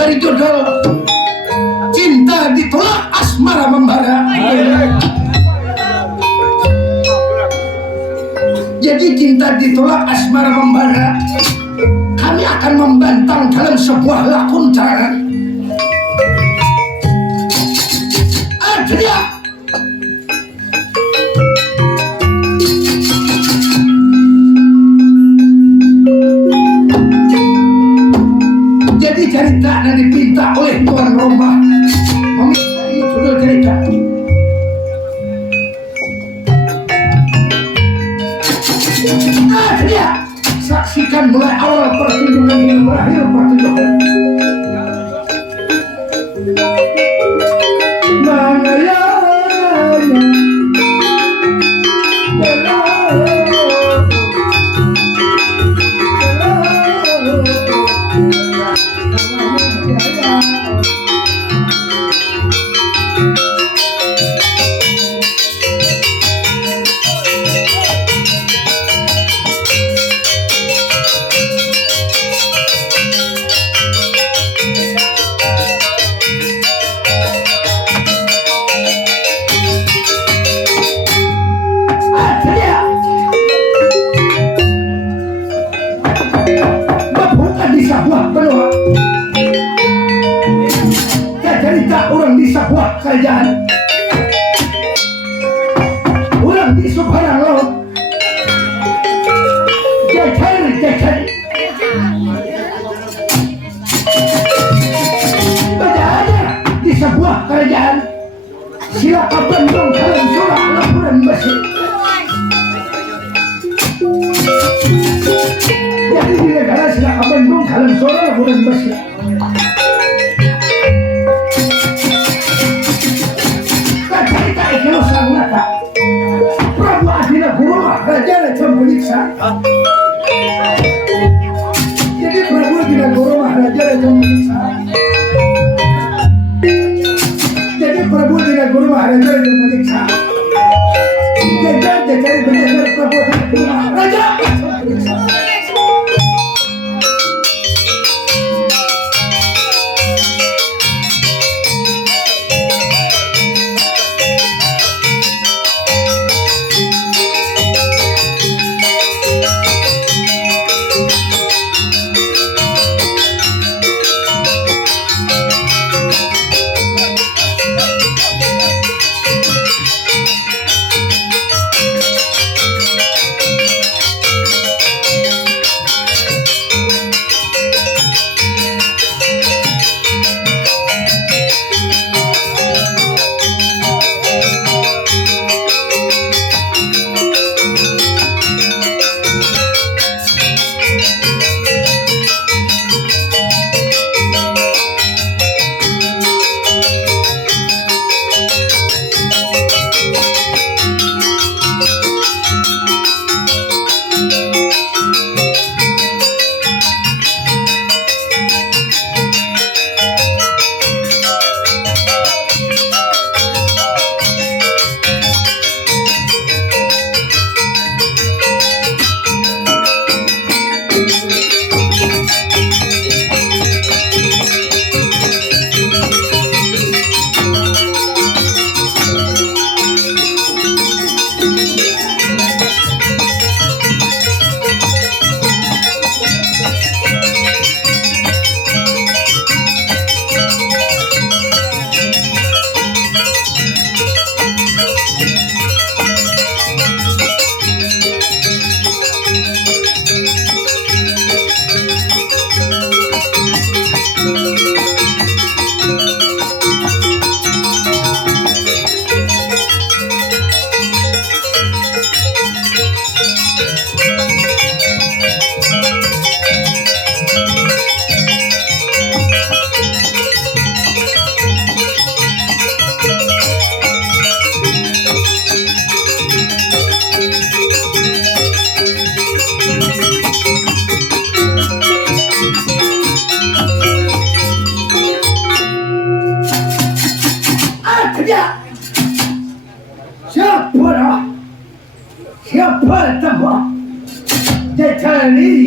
bari judul cinta ditolak asmara membara. Jadi cinta ditolak asmara membara, kami akan membantang dalam sebuah lakon carangan. Adria, jadi cerita yang dipinta oleh Tuan Roma meminta ini judul cerita. Adria, saksikan mulai awal pertunjukan hingga berakhir pertunjukan. Kerajaan orang di seberang laut jajari berada di sebuah kerajaan silaka bendung dalam surah laporan besi. Jadi di negara silaka bendung dalam surah laporan besi. Prabu Adina Guruma Raja Raja Meliksa. Jadi Prabu Adina Guruma Raja Raja Meliksa. Jadi Prabu Adina Guruma Raja Raja Meliksa. Jajar benar Prabu Adina Guruma Raja Meliksa.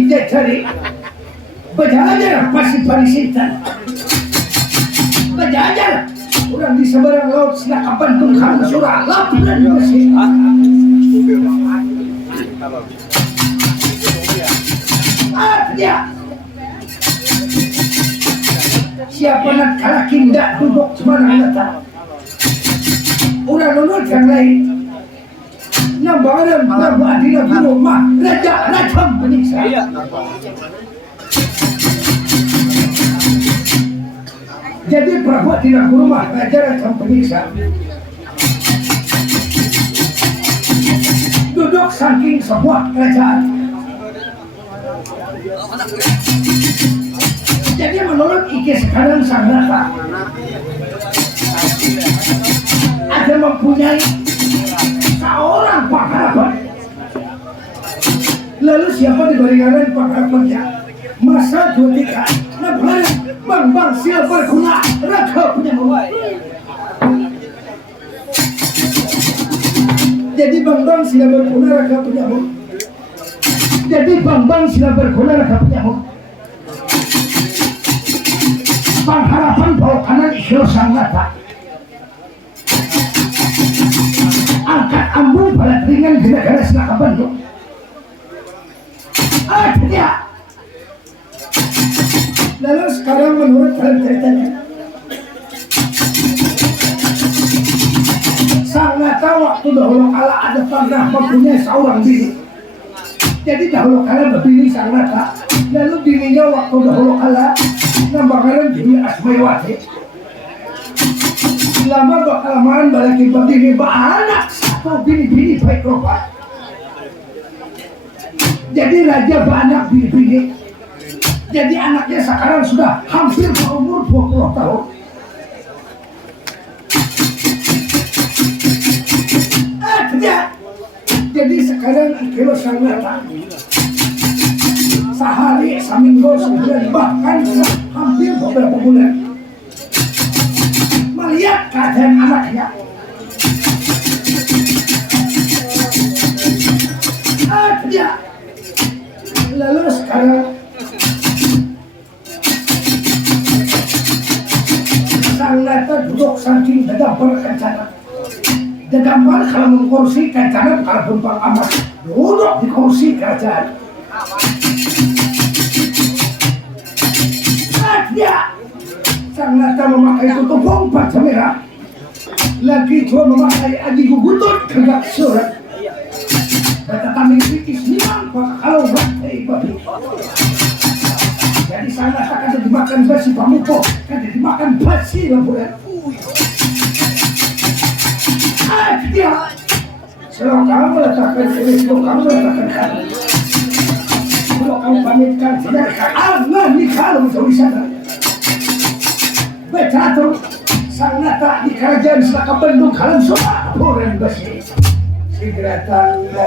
Dia cari berjalan pasti parisintan Bajajar orang di seberang laut sedang kapan tungkang surah lapuran bersih dia siapa nak kalah kindak duduk semana letak orang nunut yang lain nambaran nama adina di rumah raja penyiksa jadi Prabu tidak ke rumah raja penyiksa duduk saking sebuah kerajaan jadi menurut Ike sekarang sang rata ada mempunyai seorang pengharapan lalu siapa diberikan pengharapannya masa ketika negara bang siapa berguna raga punya mulai jadi bang sudah berguna raga punya mulai jadi bang sudah berguna raga punya mulai pengharapan bawah kanan ikhlas sang rata angkat ambung pada ringan di negara Selaka Bandung dia lalu sekarang menurut dalam ceritanya sangat tahu waktu dahulu kala ada pernah mempunyai seorang bini jadi dahulu kala berbini sang rata lalu bininya waktu dahulu kala namanya Dewi Asmaiwati lama berkelamaan balik bini anak satu bini baik rupa jadi raja beranak bini jadi anaknya sekarang sudah hampir berumur 20 tahun jadi sekarang kilo sangat sehari seminggu sebulan bahkan hampir beberapa bulan melihat keadaan anaknya dia lalu sekarang sang nata duduk saking dadampar kencana dadampar kalau mengkursi kencana kalau bempang amat duduk di kursi kerajaan dia sang nata memakai tutupong baca merah lagi tua memakai aji gugutut kegak surat kata kami pikis nimang kalau rakyat babi jadi sang nata kada dimakan basi pamuko kada dimakan basi lampuran dia selalu kamu meletakkan kalau kamu meletakkan kalau kamu pamitkan tidak Allah ni kalau jauh di sana betul sang nata di kerajaan Selaka Bandung kalian semua orang besi segera tangga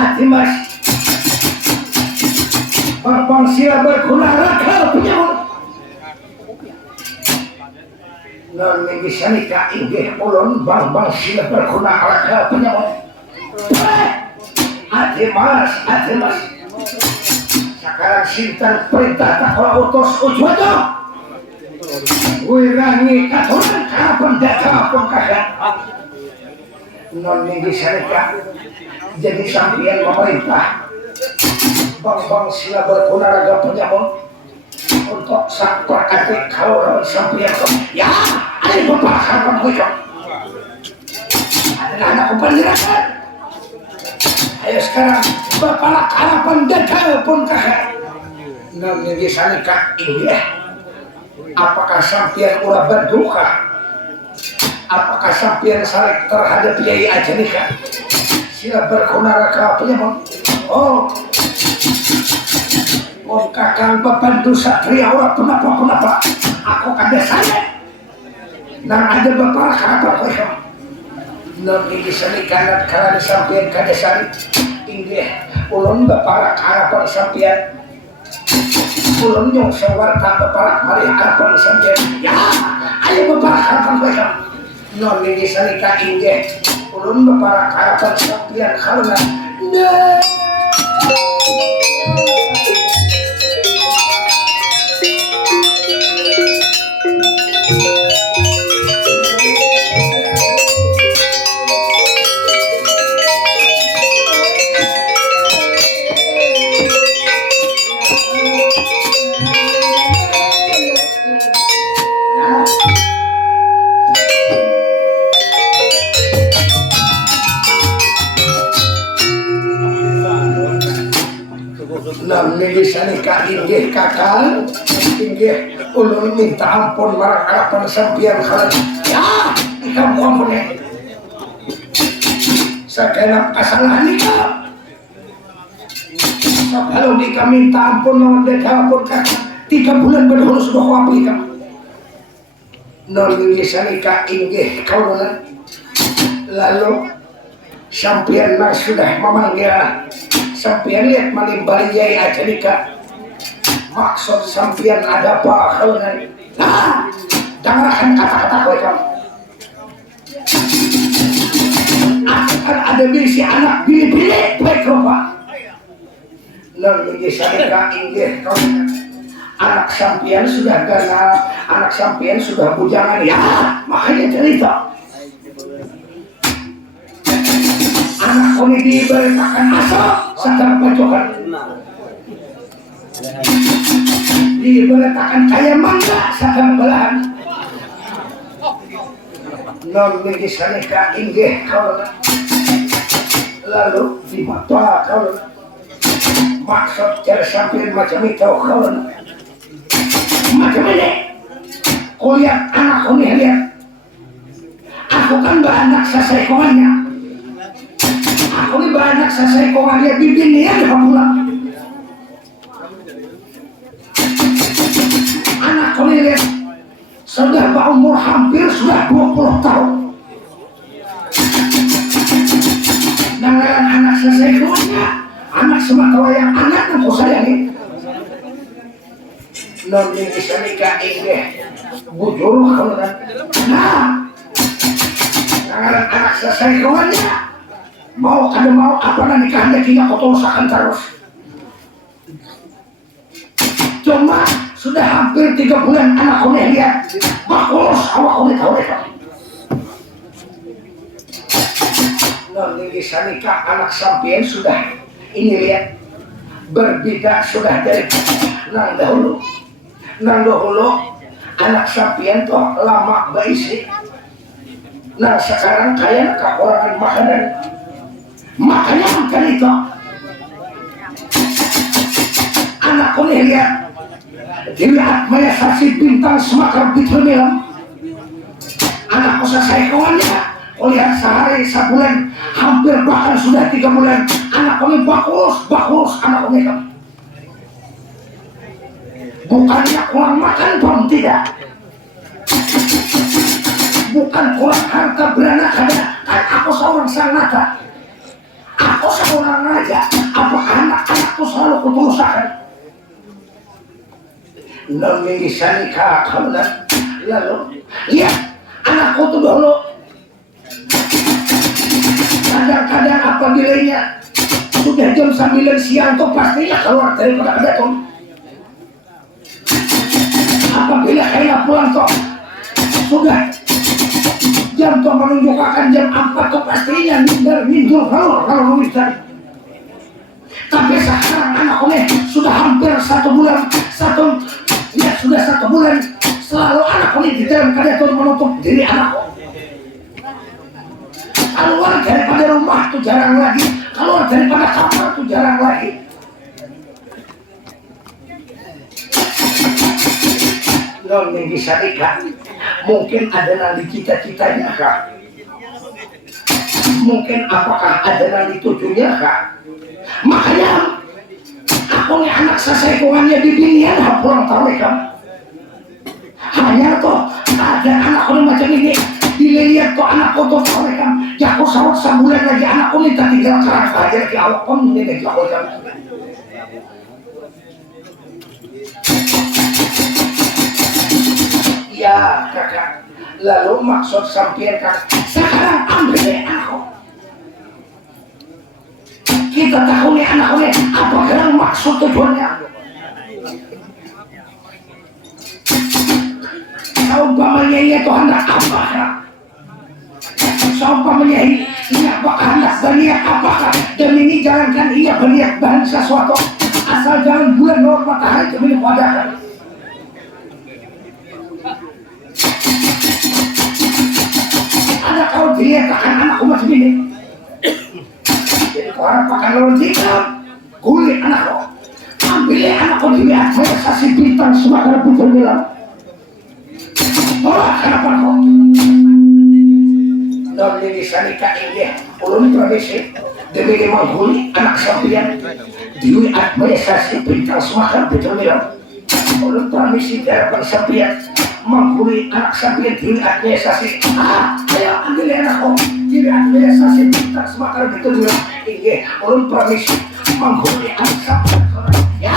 Atimas Bang sila berguna raga punya non bisa nikah inggih ulun bang sila berguna raga punya Atimas sekarang sinten perintah tak kalau utus ujuato wirangi katuran kapan datang pengkagan non bisa nikah jadi sampian pemerintah bang sila berguna raga penyamun untuk sang adik kalau sampian ya ada beberapa harapan anak penjelasan. Ayo sekarang bapak harapan dan telepon kakak. Namanya disana kak ini ya. Apakah sampian ulah berduka? Apakah sampian saling terhadap Yai Ajanika? Sila berkunara ke apanya bang? Oh kakang bebantu satria ulah kenapa? Aku kada saya. Nang ada bapak harapan mereka. Namanya disana kanan sampian kada saya. Tinggi ulun bapak harapan sampian. Ulun nyong sewarta bapak mari harapan sampian. Ya, ayo bapak harapan mereka. Non ini sanika inggih ulun bapak harapan sampian karena namanya sanika inggih kakang inggih ulun minta ampun marang harapan sampian kalian ya ikaw mo ampun segenap kesalahan ikaw kalau ika minta ampun nawan dan ampun kakang 3 bulan berdahulu sudah wapi ikaw namanya sanika inggih kaulan lalu sampian na sudah memanggil sampian lihat malimbali Yai Ajanika maksud sampian ada apa kaulan nah dengarkan kata-kata kau kamu akan ada misi anak bili-bili baik rupa lalu Ajanika inggih kaulan anak sampian sudah ganap anak sampian sudah bujangan ya makanya cerita anak kami diberitakan asal sadar pacokan diberitakan kaya mangga sadar belahan non misalnya inggih kaulah lalu di mata kaulah maksud cara sampai macam itu kaulah macam ini kau lihat anak kau lihat aku kan anak sesekomannya aku ini banyak selesai kok dia bimbing dia udah pulang anakku ini lihat sudah berumur hampir sudah 20 tahun dan anak selesai keluarnya anak semata yang anak yang kau sayangi nanti bisa nikah inggih bujur kalau nah anak selesai keluarnya mau kada mau apa na nikahnya kita kotosakan terus cuma sudah hampir 3 bulan anak kau lihat bagus awak kau tahu deh nanti bisa nikah anak sampian sudah ini lihat berbeda sudah dari nang dahulu anak sampian tuh lama berisi nah sekarang kayak kekurangan makanan makanya makan itu anakku nih lihat dilihat menyaksikan bintang semakar bitrunilam anakku selesai kawannya lihat sehari sebulan hampir bahkan sudah 3 bulan anakku ini bagus anakku ini bukannya kurang makan pun tidak bukan kurang harta beranak ada kan aku seorang sanata aku seorang raja apa anak-anakku selalu kutusakan namanya sanika kaulah lalu lihat anakku tuh dulu kadang-kadang apabila sudah jam 9 siang tuh pastinya keluar dari kota tuh apabila kayaknya pulang tuh sudah jam tuh menunjukkan jam 4 tuh pastinya mindur kalau bisa tapi sekarang anakku nih sudah hampir 1 bulan sudah 1 bulan selalu anakku nih di dalam keadaan menutup diri anakku keluar daripada rumah tuh jarang lagi, keluar daripada kamar tuh jarang lagi. Non yang bisa ikan, mungkin ada nanti cita-citanya kak, mungkin apakah ada nanti tujuannya kak. Makanya aku nih anak sesekungannya di dunia nggak pulang tahu kan. Hanya tuh ada anak orang macam ini dilihat tuh anak foto tahu kan. Ya aku sawat sebulan lagi anakku minta tinggal keras aja di awak pun ini deh aku kan. Ya kakak, lalu maksud sampean kak, sekarang ambil deh aku. Kita tahu nih anak ini apa yang maksud tujuannya. Saumpamanya itu hendak apa kak? Saumpamanya ini apa hendak berniat apakah? Demi ini jalankan ia berniat bahan sesuatu, asal jangan bulan luar matahari demi wadah. Ada kau dilihat akan anakku macam ini. Jadi kau harap akan lawan dikam kulit anakku, ambilnya anakku dilihat saya kasih bintang semakar putar bilang oh kenapa kau non ini sanika ini ulun tradisi demi lima kulit anak sampian diwi administrasi bintang semakar putar bilang ulun tradisi dari sampian menghuni anak sampai di administrasi. Ayo ambil anakku di administrasi kita semakar betul bilang ini ulun permisi menghuni anak sampai ya.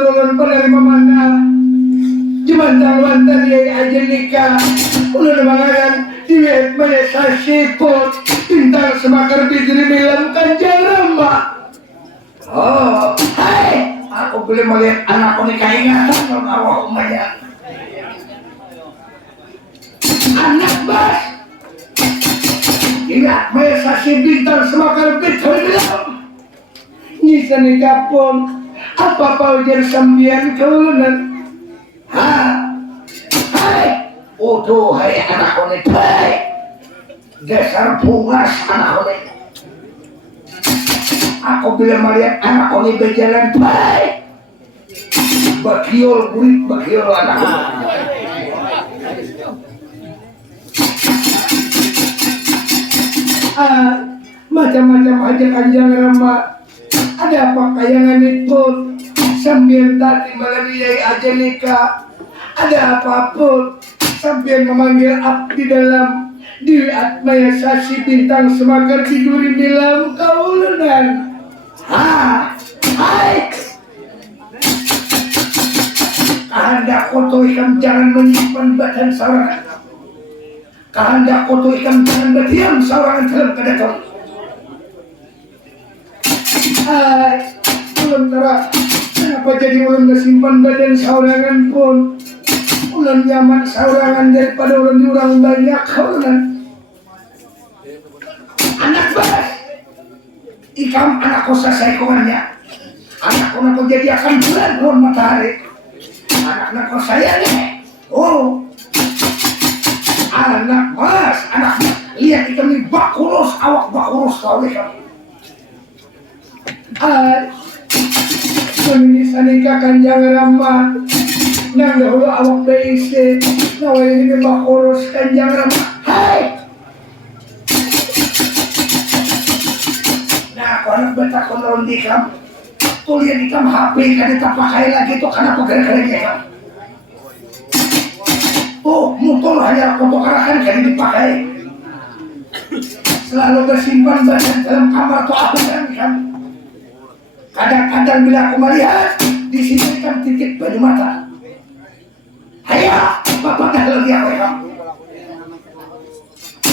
ulun penerima mana jumantang-wantang yai aja nikah ulun mangaran diwet menesa siput bintang semakar bidri bilang Kanjeng Rama. Oh, hai, aku boleh melihat anakku nikah ingatan kalau awak umanya anak bas ingat menesa si bintang semakar bidri bilang nyisa nikah pun apa-apa ujar sambian keulunan. Hai, utuh hai anak ini baik dasar bungas anak ini. Aku bila melihat anak ini berjalan baik bagiol burik bagiol anak ini. Macam-macam aja Kanjeng Rama. Ada apa kayangan itu sambil tadi melalui aja nikah. Ada apapun sambil memanggil abdi dalam diri atmaya sasi bintang semakar tiduri bilang kaulunan. Hai, kehendak koto ikam jangan menyimpan badan seorang. Kehendak koto ikam jangan berdiam seorang dalam kedatangan. Hai, ulun terang kenapa jadi ulun simpan badan saurangan pun ulun nyaman saurangan daripada ulun diurang banyak ulun anak bas ikam anakku selesai kongannya anakku nak jadi akan bulan bulan matahari anak-anakku saya nih anak mas anak lihat ikam ini bakurus awak bakurus kau ikam Menisa nikah Kanjeng Rama nang dahulu awak beisi nawa ini mbak urus Kanjeng Rama. Hai nah aku anak betak konon dikam tulian ikam HP kan tak pakai lagi tuh kenapa gara-garanya ikam tuh mutul hanya untuk karakan kan dipakai selalu bersimpan badan dalam kamar tuh apa kan ikam. Kadang-kadang bila aku melihat di sini kan titik baju mata. Hayya, bapak dah lagi aku ikam.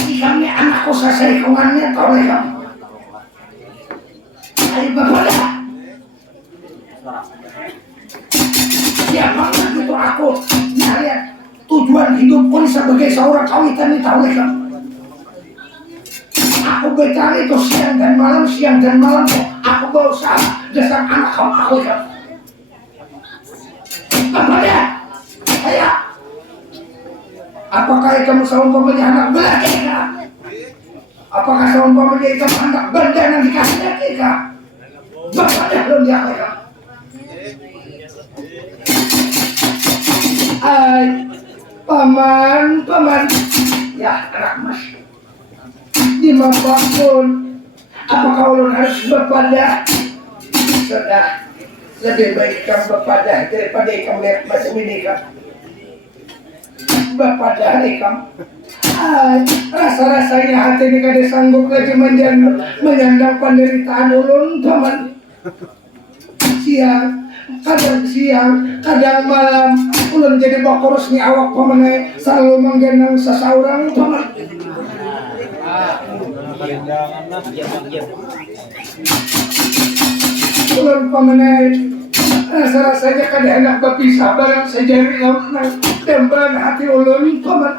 Ikam ni anakku selesai kongannya tahu ikam. Hayya bapak dah. Ya bangga gitu aku melihat tujuan hidup pun sebagai seorang kawitan ini tahu ikam. Aku bercari itu siang dan malam aku berusaha dasar anak kamu aku kan apanya saya apakah kamu seumpamanya anak belaki kah apakah seumpamanya kamu anak benda yang dikasih lagi kah bapaknya belum diakui paman ya anak mas dimanapun apakah ulun harus berpadah sudah lebih baik kamu berpadah daripada kamu lihat macam ini kamu berpadah kamu rasa-rasanya hati ini kada sanggup lagi menyandang penderitaan ulun teman kadang malam ulun jadi bakurus ni awak pemenai selalu menggendang seseorang teman ulun pemenai rasa-rasanya kada enak berpisah barang sejari laut tembalan hati ulun pemen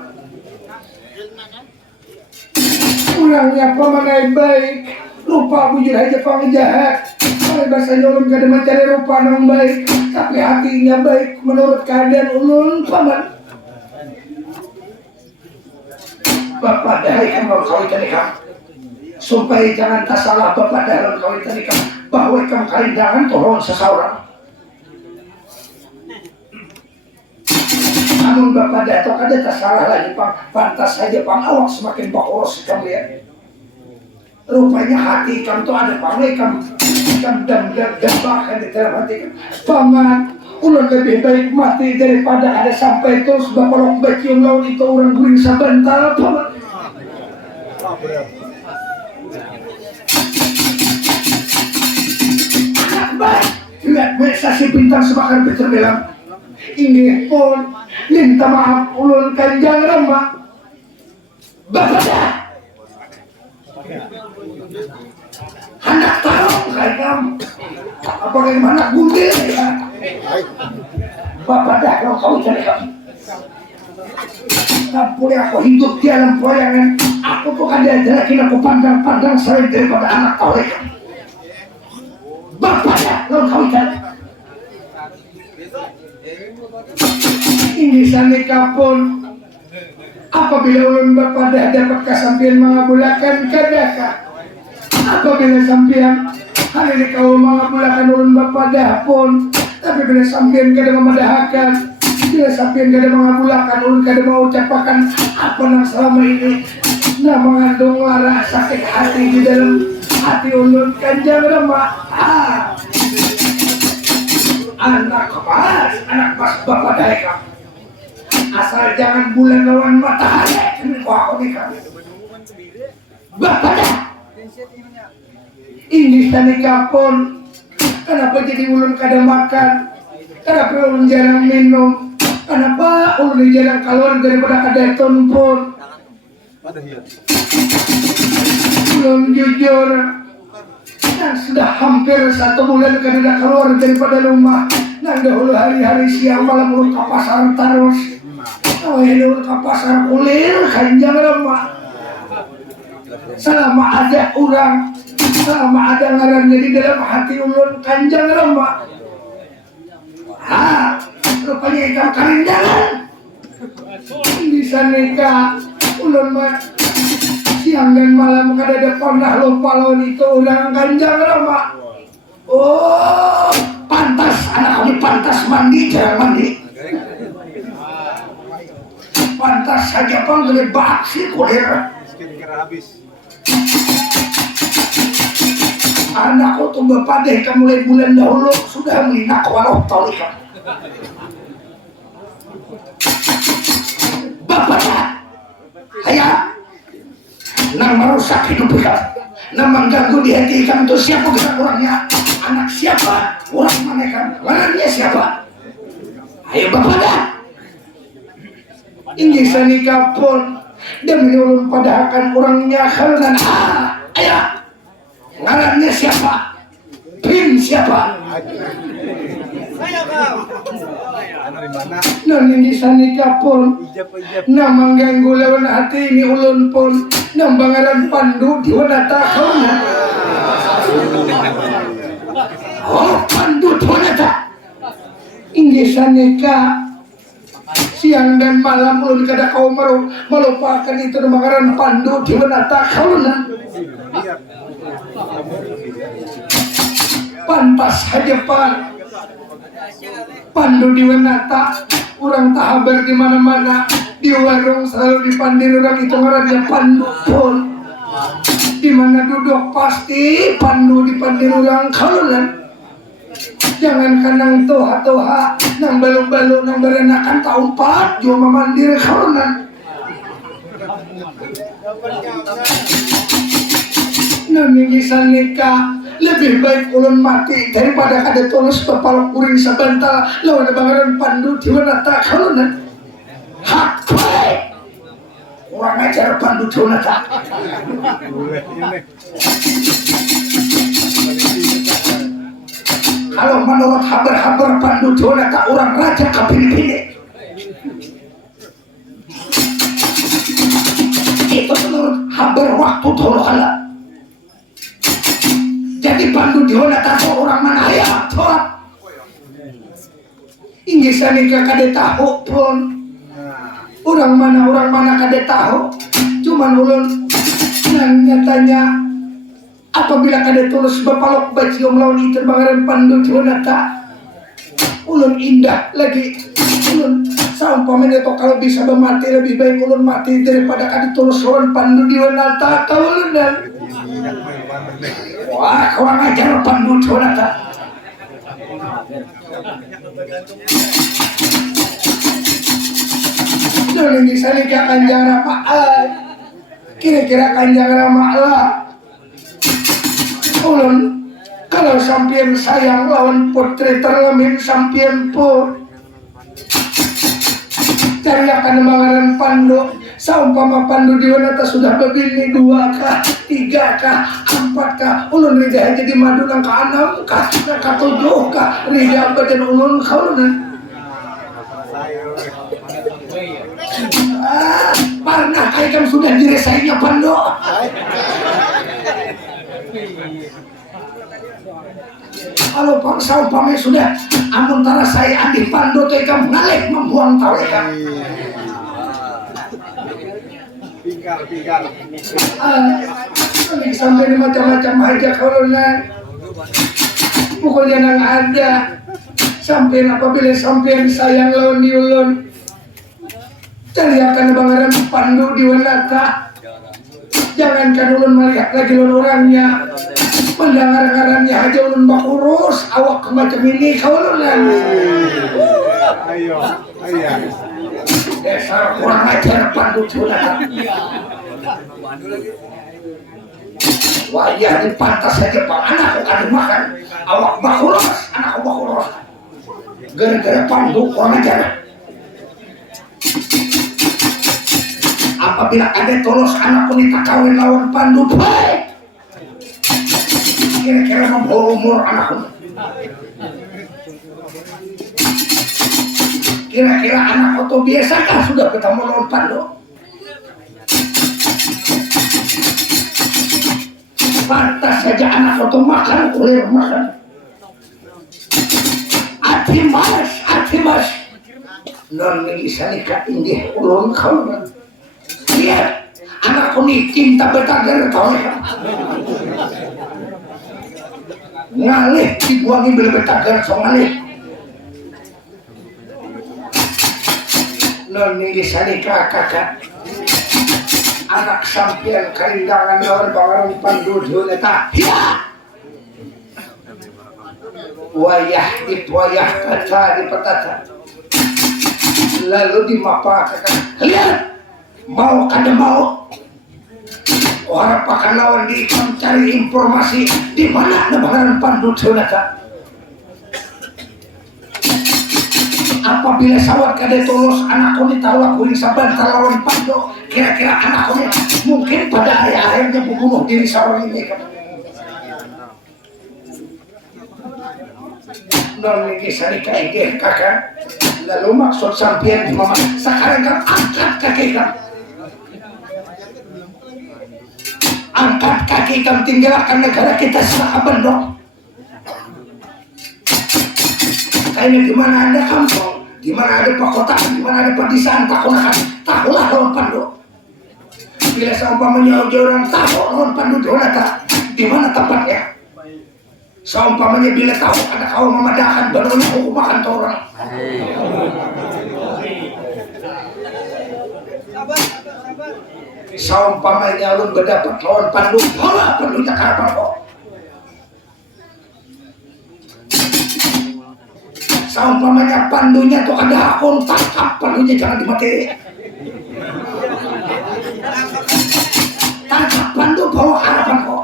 ulangnya pemenai baik rupa bujur aja penjahat kalau bahasanya ulun kada mencari rupa yang baik tapi hatinya baik menurut keadaan ulun pemen bapak dari kamu kawitan ikam supaya jangan tak salah bapak dalam kawitan ikam bahwa ikam karindangan tolong seseorang namun bapak dato kada tak salah lagi pang pantas saja pang awak semakin bakuros ikam lihat rupanya hati ikam tu ada pang ikam dan bahkan di dalam hati ikam paman ulun lebih baik mati daripada ada sampai terus bapak bacium lawan itu orang guring sabantal paman anak baik lihat biasa si bintang sebakar Peter bilang inggih pun minta maaf ulun Kanjeng Rama bapada anak tarung kayaknya apa gimana gundil ya bapada kalau kau cari kamu sampai aku hidup di alam poyangan aku tuh kan diajarakin aku pandang-pandang selain daripada anak kau bapada kalau kau cari ini sanika pun apabila ulun bapada dapat kasampian mengabulakan kadaka apabila sampian hari ini kau mengabulakan ulun bapada pun tapi bila sampian kada memadahakan bila sampian kada mengabulakan ulun kada mau ucapakan apa yang selama ini nah mengandung lara sakit hati di dalam hati ulun Kanjeng Rama anak pas bapada kamu asal jangan bulan lawan matahari aku nih kan bapak ini tanika pun kenapa jadi ulun kada makan kenapa ulun jarang minum kenapa ulun jarang keluar daripada kada pun ulun jujur yang sudah hampir 1 bulan kada keluar daripada rumah nang dahulu hari-hari siang malam ulun ke pasar terus ulun ke pasar kulir Kanjeng Rama selama ada orang selama ada ngarannya di dalam hati ulun Kanjeng Rama rupanya ikan karindangan bisa nikah ulun mah siang dan malam kada ada pernah lupa lawan itu orang Kanjeng Rama pantas anak kami pantas mandi jarang mandi pantas saja pang gede baksi kulir anakku tuh bapak deh mulai bulan dahulu sudah melinak walau tolika bapak ayah nang merusak hidup ikan nang mengganggu di hati ikan itu siapa kita orangnya anak siapa orang mana kan orangnya siapa ayo bapak dah ini sanika pun demi ulun padahakan orangnya karena ayah ngarannya siapa pin siapa nah ini sanika pun nah mengganggu lawan hati ini ulun pun nah bangaran pandu diwanata kauna pandu diwanata ini sanika siang dan malam ulun kada kau melupakan itu bangaran pandu diwanata kauna pantas saja pandu diwanata orang tahabar di mana-mana di warung selalu dipandir orang itu ngarannya pandu pun di mana duduk pasti pandu dipandir orang kalunan jangan kanang toha-toha nang balu-balu nang berenakan tahun 4 juga memandir kalunan namigisan nikah lebih baik ulun mati daripada kada tulus berpalok kuring sebentar lawan bangaran pandu diwanata kalunan hak baik orang ajar pandu diwanata kalau menurut habar-habar pandu diwanata orang raja ke Filipina itu menurut habar waktu dulu kala jadi pandu diwanata orang mana ya toh ini sanika kada tahu pun orang mana kada tahu cuman ulun nang nyatanya apabila kada tulus berpalok bacium lawan itu bangaran pandu diwanata ulun indah lagi ulun saumpamanya to kalau bisa mati lebih baik ulun mati daripada kada tulus lawan pandu diwanata ulun dan wah kurang ajar pandu diwanata dulu ini sanika Kanjeng Rama kira-kira Kanjeng Rama lah ulun Kalau sampeyan sayang lawan putri terlemin sampeyan pun cariakan mangaran Pandu. Saumpama Pandu di wanita sudah berbini 2 kah, 3 kah, 4 kah, ulun rida jadi madu nang ke-6 kah, nang ke-7 kah, rida badan ulun kaulan. Pernah kayak sudah diresainya Pandu. Kalau bangsa umpamanya sudah amuntara saya andi Pandu tuh ikam ngalih membuang tarekat. Sampai macam-macam aja kalau pokoknya nang ada sampai apabila sampai sayang lawan di ulun cariakan bangaran Pandu di wanata. Jangankan ulun melihat lagi ulun orangnya, mendengar-dengarannya aja ulun bak urus awak macam ini kau ulun. Ayo dasar kurang ajar Pandu curhat. Wayah ini pantas saja pak anakku kan makan awak bakuros, anakku bakuros gara-gara Pandu kurang ajar. Apabila ada tolos anakku ini tak kawin lawan Pandu, kira-kira membawa umur anakku. Kira-kira anak itu biasakah sudah ketemu lawan Pandu? Pantas saja anak itu makan kulir makan. Atimas. Non bisa nikah inggih ulun kaulan. Lihat anakku ini cinta betager tau ya. Ngalih dibuangi beli betager so ngalih. Non bisa nikah kakak anak sampian karindangan lawan bangaran Pandu diuleta ya wayah kaca di petata lalu dimapa kakak lihat mau kada mau orang pakan lawan di cari informasi di mana bangaran Pandu diuleta. Apabila sawat kada tulus anakku ni tahu aku ni saban lawan Pandu, kira-kira anakku ni mungkin pada akhirnya membunuh diri seorang ini kan. Non ini sarika ini kakak, lalu maksud sampian di mama sekarang kan angkat kaki kan, angkat kaki kan tinggalkan negara kita sahabat dong. Kayaknya di mana ada kampung, di mana ada perkotaan, di mana ada pedesaan, tahulah lawan Pandu. Bila seumpamanya orang tahu lawan Pandu di mana tempatnya? Seumpamanya bila tahu ada kau memadahkan baru hukum makan orang. Seumpamanya ulun berdapat lawan Pandu, olah Pandu tak harapan kok. Seumpamanya Pandunya tuh ada akun tangkap Pandunya jangan dimati. Tangkap Pandu bawa harapan kok.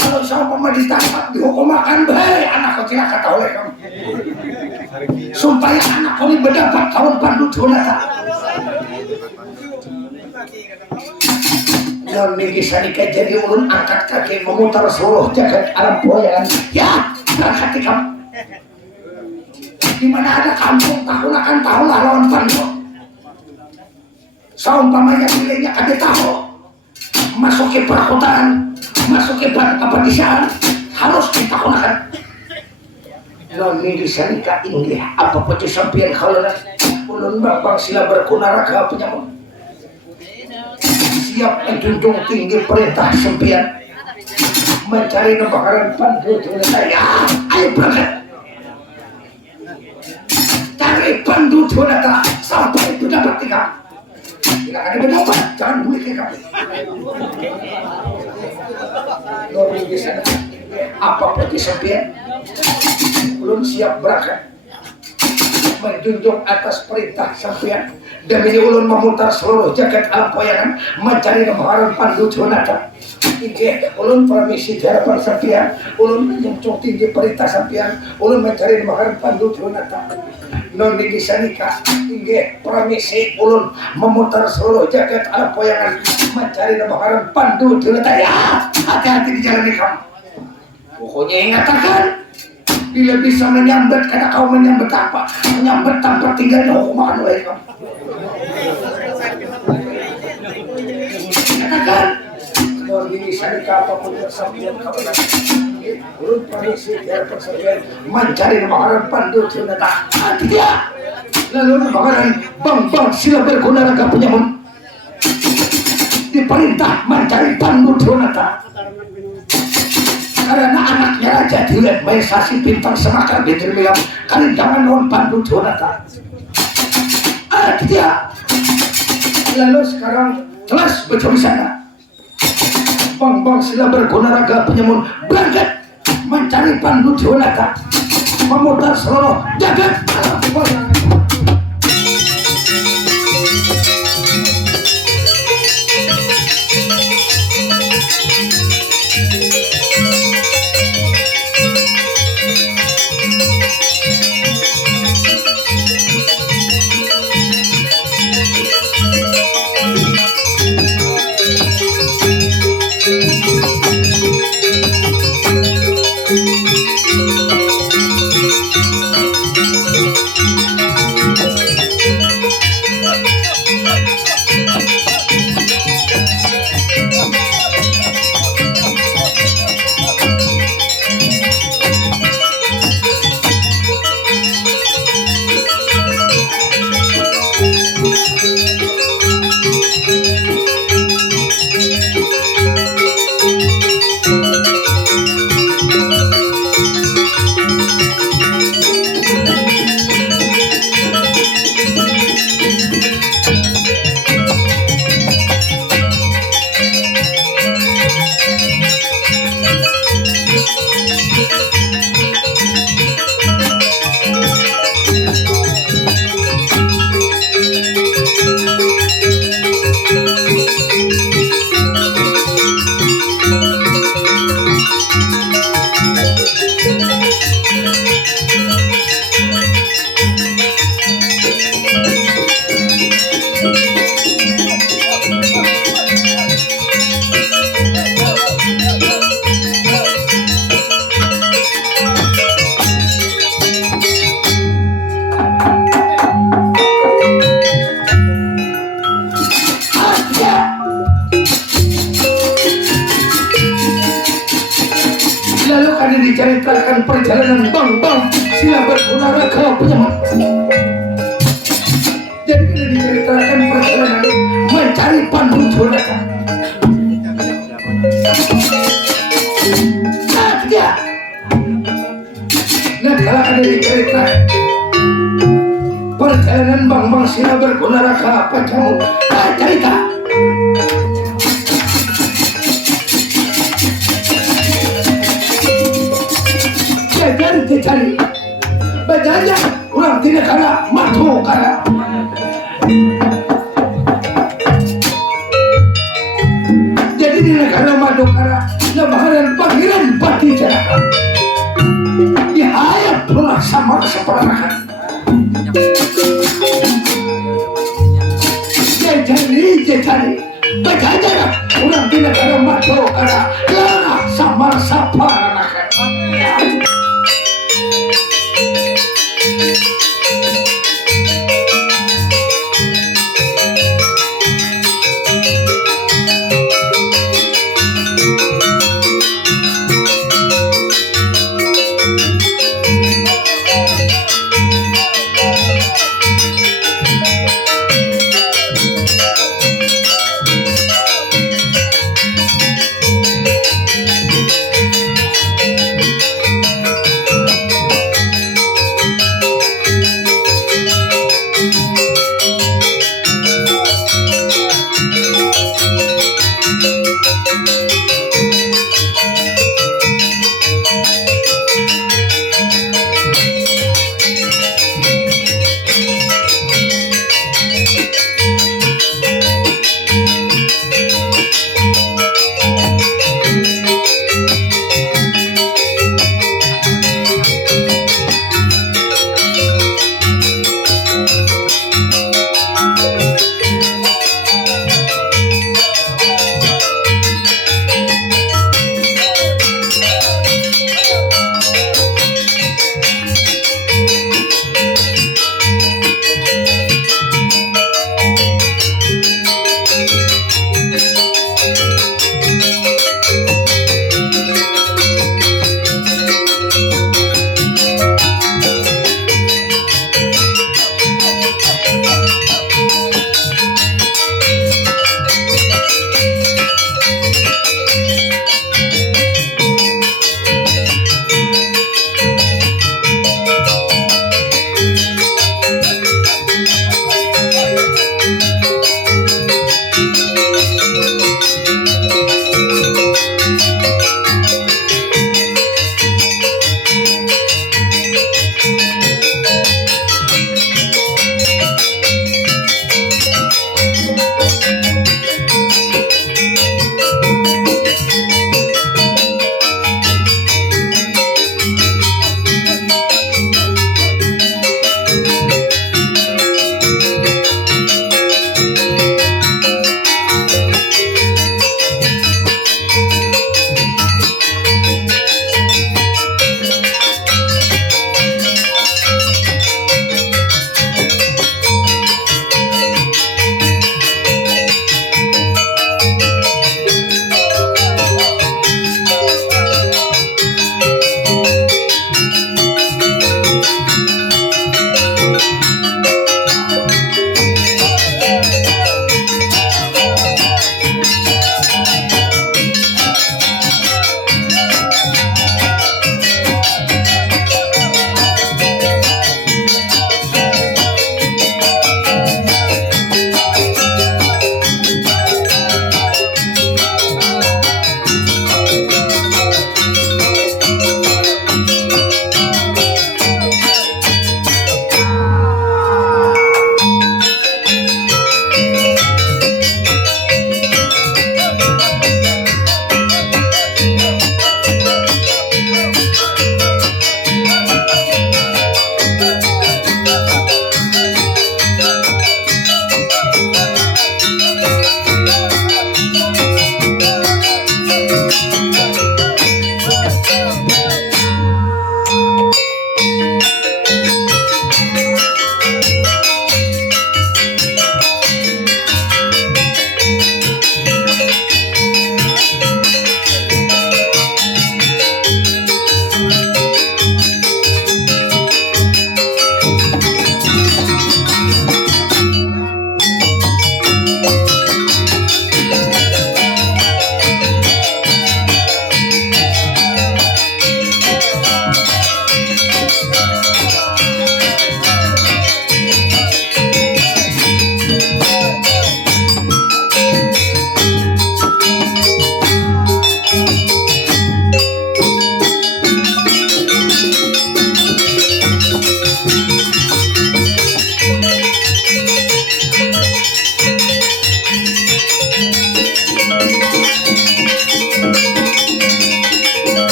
Kalau seumpamanya ditangkap dihukum makan baik anak kecil kata oleh kamu. Supaya anak kau ini berdapat tahun Pandu diulata. Dan bisa nikah jadi ulun angkat kaki memutar seluruh jagat alam boyan. Ya, angkat kamu. Di mana ada kampung tahulah lawan Pandu. Seumpamanya pilihnya ada tahu masuk ke perkotaan, masuk ke pedesaan harus ditahunakan. Non bisa nikah ini apa pun sampian kalau ulun babang sila berkunaraga penyamun. Siap menjunjung tinggi perintah sampian mencari kebakaran Pandu saya. Ayo berangkat. Cari Pandu Jonata sampai itu dapat tiga. Tidak ada berdoa, jangan boleh ke kami. Lalu bisa apa pun sampai belum siap berangkat menjunjung atas perintah sampean demi ulun memutar seluruh jagat alam poyangan mencari nomor pandu Jonata. Inggih ulun permisi di hadapan sampean, ulun menjunjung tinggi perintah sampean, ulun mencari nomor pandu Jonata. Non di sanika inggih permisi ulun memutar seluruh jagat alam poyangan mencari nomor pandu Jonata. Ya, hati-hati di jalan ini kamu. Pokoknya ingatkan, bila bisa menyambet karena kau menyambet apa? Menyambet tanpa tinggal hukuman oleh kamu. Katakan, kalau ini sanika apapun yang sampeyan kau nanti, ulun permisi biar persepian mencari nomor pandu Jonata. Tidak. Lalu bakalan bang sila berguna raga penyamun diperintah mencari pandu Jonata. Karena anaknya Raja Dilet Maesasi bintang semakar di Termilam kali jangan non pandu Jonata. Dia lalu sekarang kelas betul sana bang sila berguna raga penyamun berangkat mencari pandu Jonata memutar seluruh jagat alam poyangan. Diceritakan perjalanan bang sila berguna raga penyamun. Jadi kita diceritakan perjalanan mencari pandu Jonata. Dia nah kalau ada diceritakan perjalanan bang sila berguna raga penyamun. Cerita cari bajanya orang tidak kena matu kena jadi di negara madu kena lebaran panggilan pati jarakan dihayat pulang sama seperanakan jajari bajanya orang tidak kena matu kena lara sama seperanakan.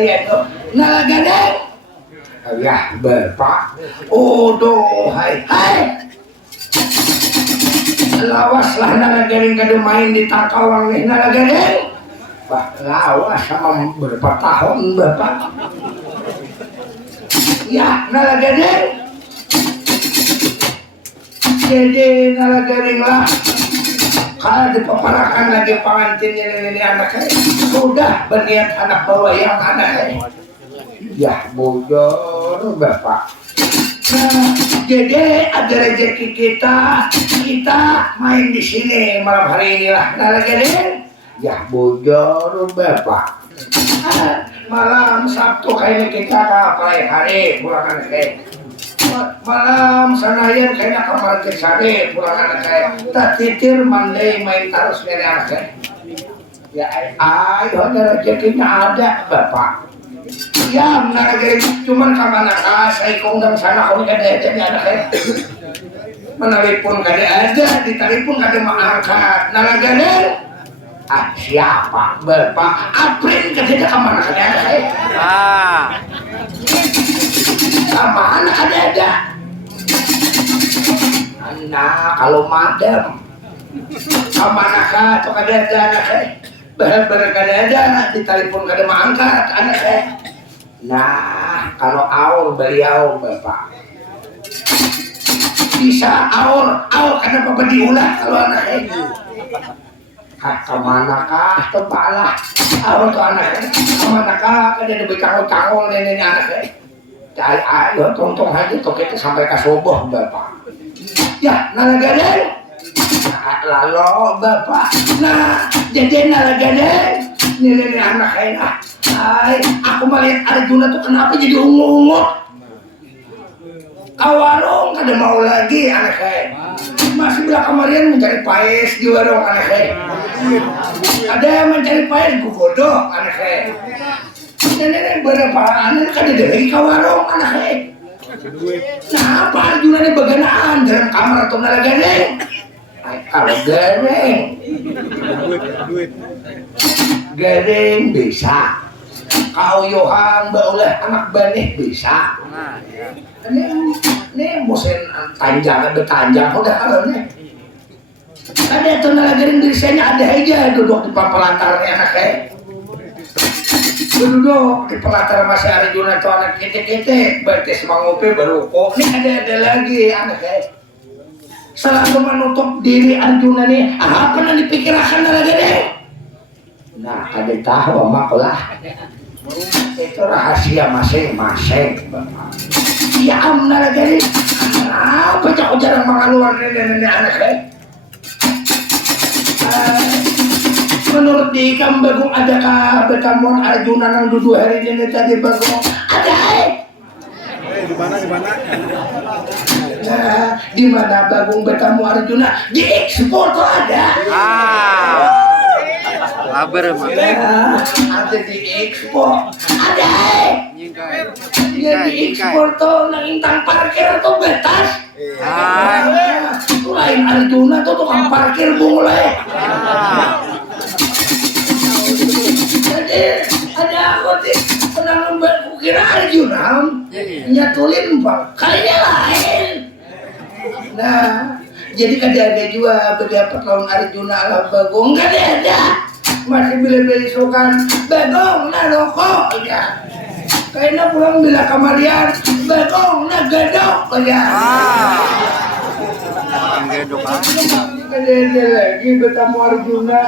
aya tuh nalagadeng ya bapak uduh hai lawas lah nalagadeng kada main di Takawang nih nalagadeng pak lawas sama berapa tahun bapak ya nalagadeng jadi nalagadeng lah kalau dipaparakan lagi pengantinnya ini anaknya sudah berniat anak bawa yang anaknya ya bujur bapak nah, jadi ada rezeki kita main di sini malam hari ini lah nalagadeng ya bujur bapak malam Sabtu kayaknya kita kapalai hari pulangan kayak malam sanayan kayaknya kamar kesare pulangan kayak tak titir mandai main terus dari anak ya ayo ada rezekinya ada bapak ya nalagadeng cuman kamana saya kondang sana kau kada ada di anak menelpon kada ada ditelepon kada mengangkat nalagadeng siapa bapak April kada kamana kada ada sama anak ada nah kalau madam sama anak atau kada ada anak bener-bener kada ada ditelepon kada mengangkat anak nah kalau aur beliau bapak bisa aur karena bapak diulah kalau anak kemana kah tebalah aur tuh anak kemana kah kada ada becangol-cangol nenek anak ayo tong aja tuh kita sampai ke subuh bapak ya nalagadeng lalu bapak nah jadi nalagadeng ini anak enak aku melihat Arjuna tuh kenapa jadi ungu-ungu kawarung kada mau lagi anak masih bilang kemarin mencari paes di warung anak ada yang mencari paes gugodok anak nenek berapa anak kada dari kawarung anak nah apa Arjuna ini baganaan dalam kamar atau nalagadeng kalau gading bisa kau yohan baulah anak banih bisa ini musim tanjang udah kalau nih ada itu nalagadeng desainnya ada aja duduk di papalantarnya anaknya duduk di pelatar masih Arjuna tuh anak kete-kete berarti semang ngopi baru kok ini ada lagi anaknya selalu menutup diri Arjuna nih apa yang dipikirkan nalagadeng nah kada tahu mak lah itu rahasia masing-masing bapak ya nalagadeng apa cak jarang mengeluar nenek anaknya menurut di Ikam Bagong adakah berkamuan Arjuna nang dudu hari ini tadi Bagong ada di mana nah di mana Bagong bertemu Arjuna di ekspor tuh ada laber mah ada di ekspor ada di ekspor tuh nang intang parkir tuh betas tuh lain Arjuna tuh tukang parkir mulai jadi ada aku sih pernah kukira Arjuna nyatulin bang kayaknya lain nah jadi kada ada juga beberapa tahun Arjuna lah Bagong kada ada masih bila-bila isukan Bagong na rokok aja kayaknya pulang bila kamarian Bagong na gadok aja gedok kada ada lagi bertemu Arjuna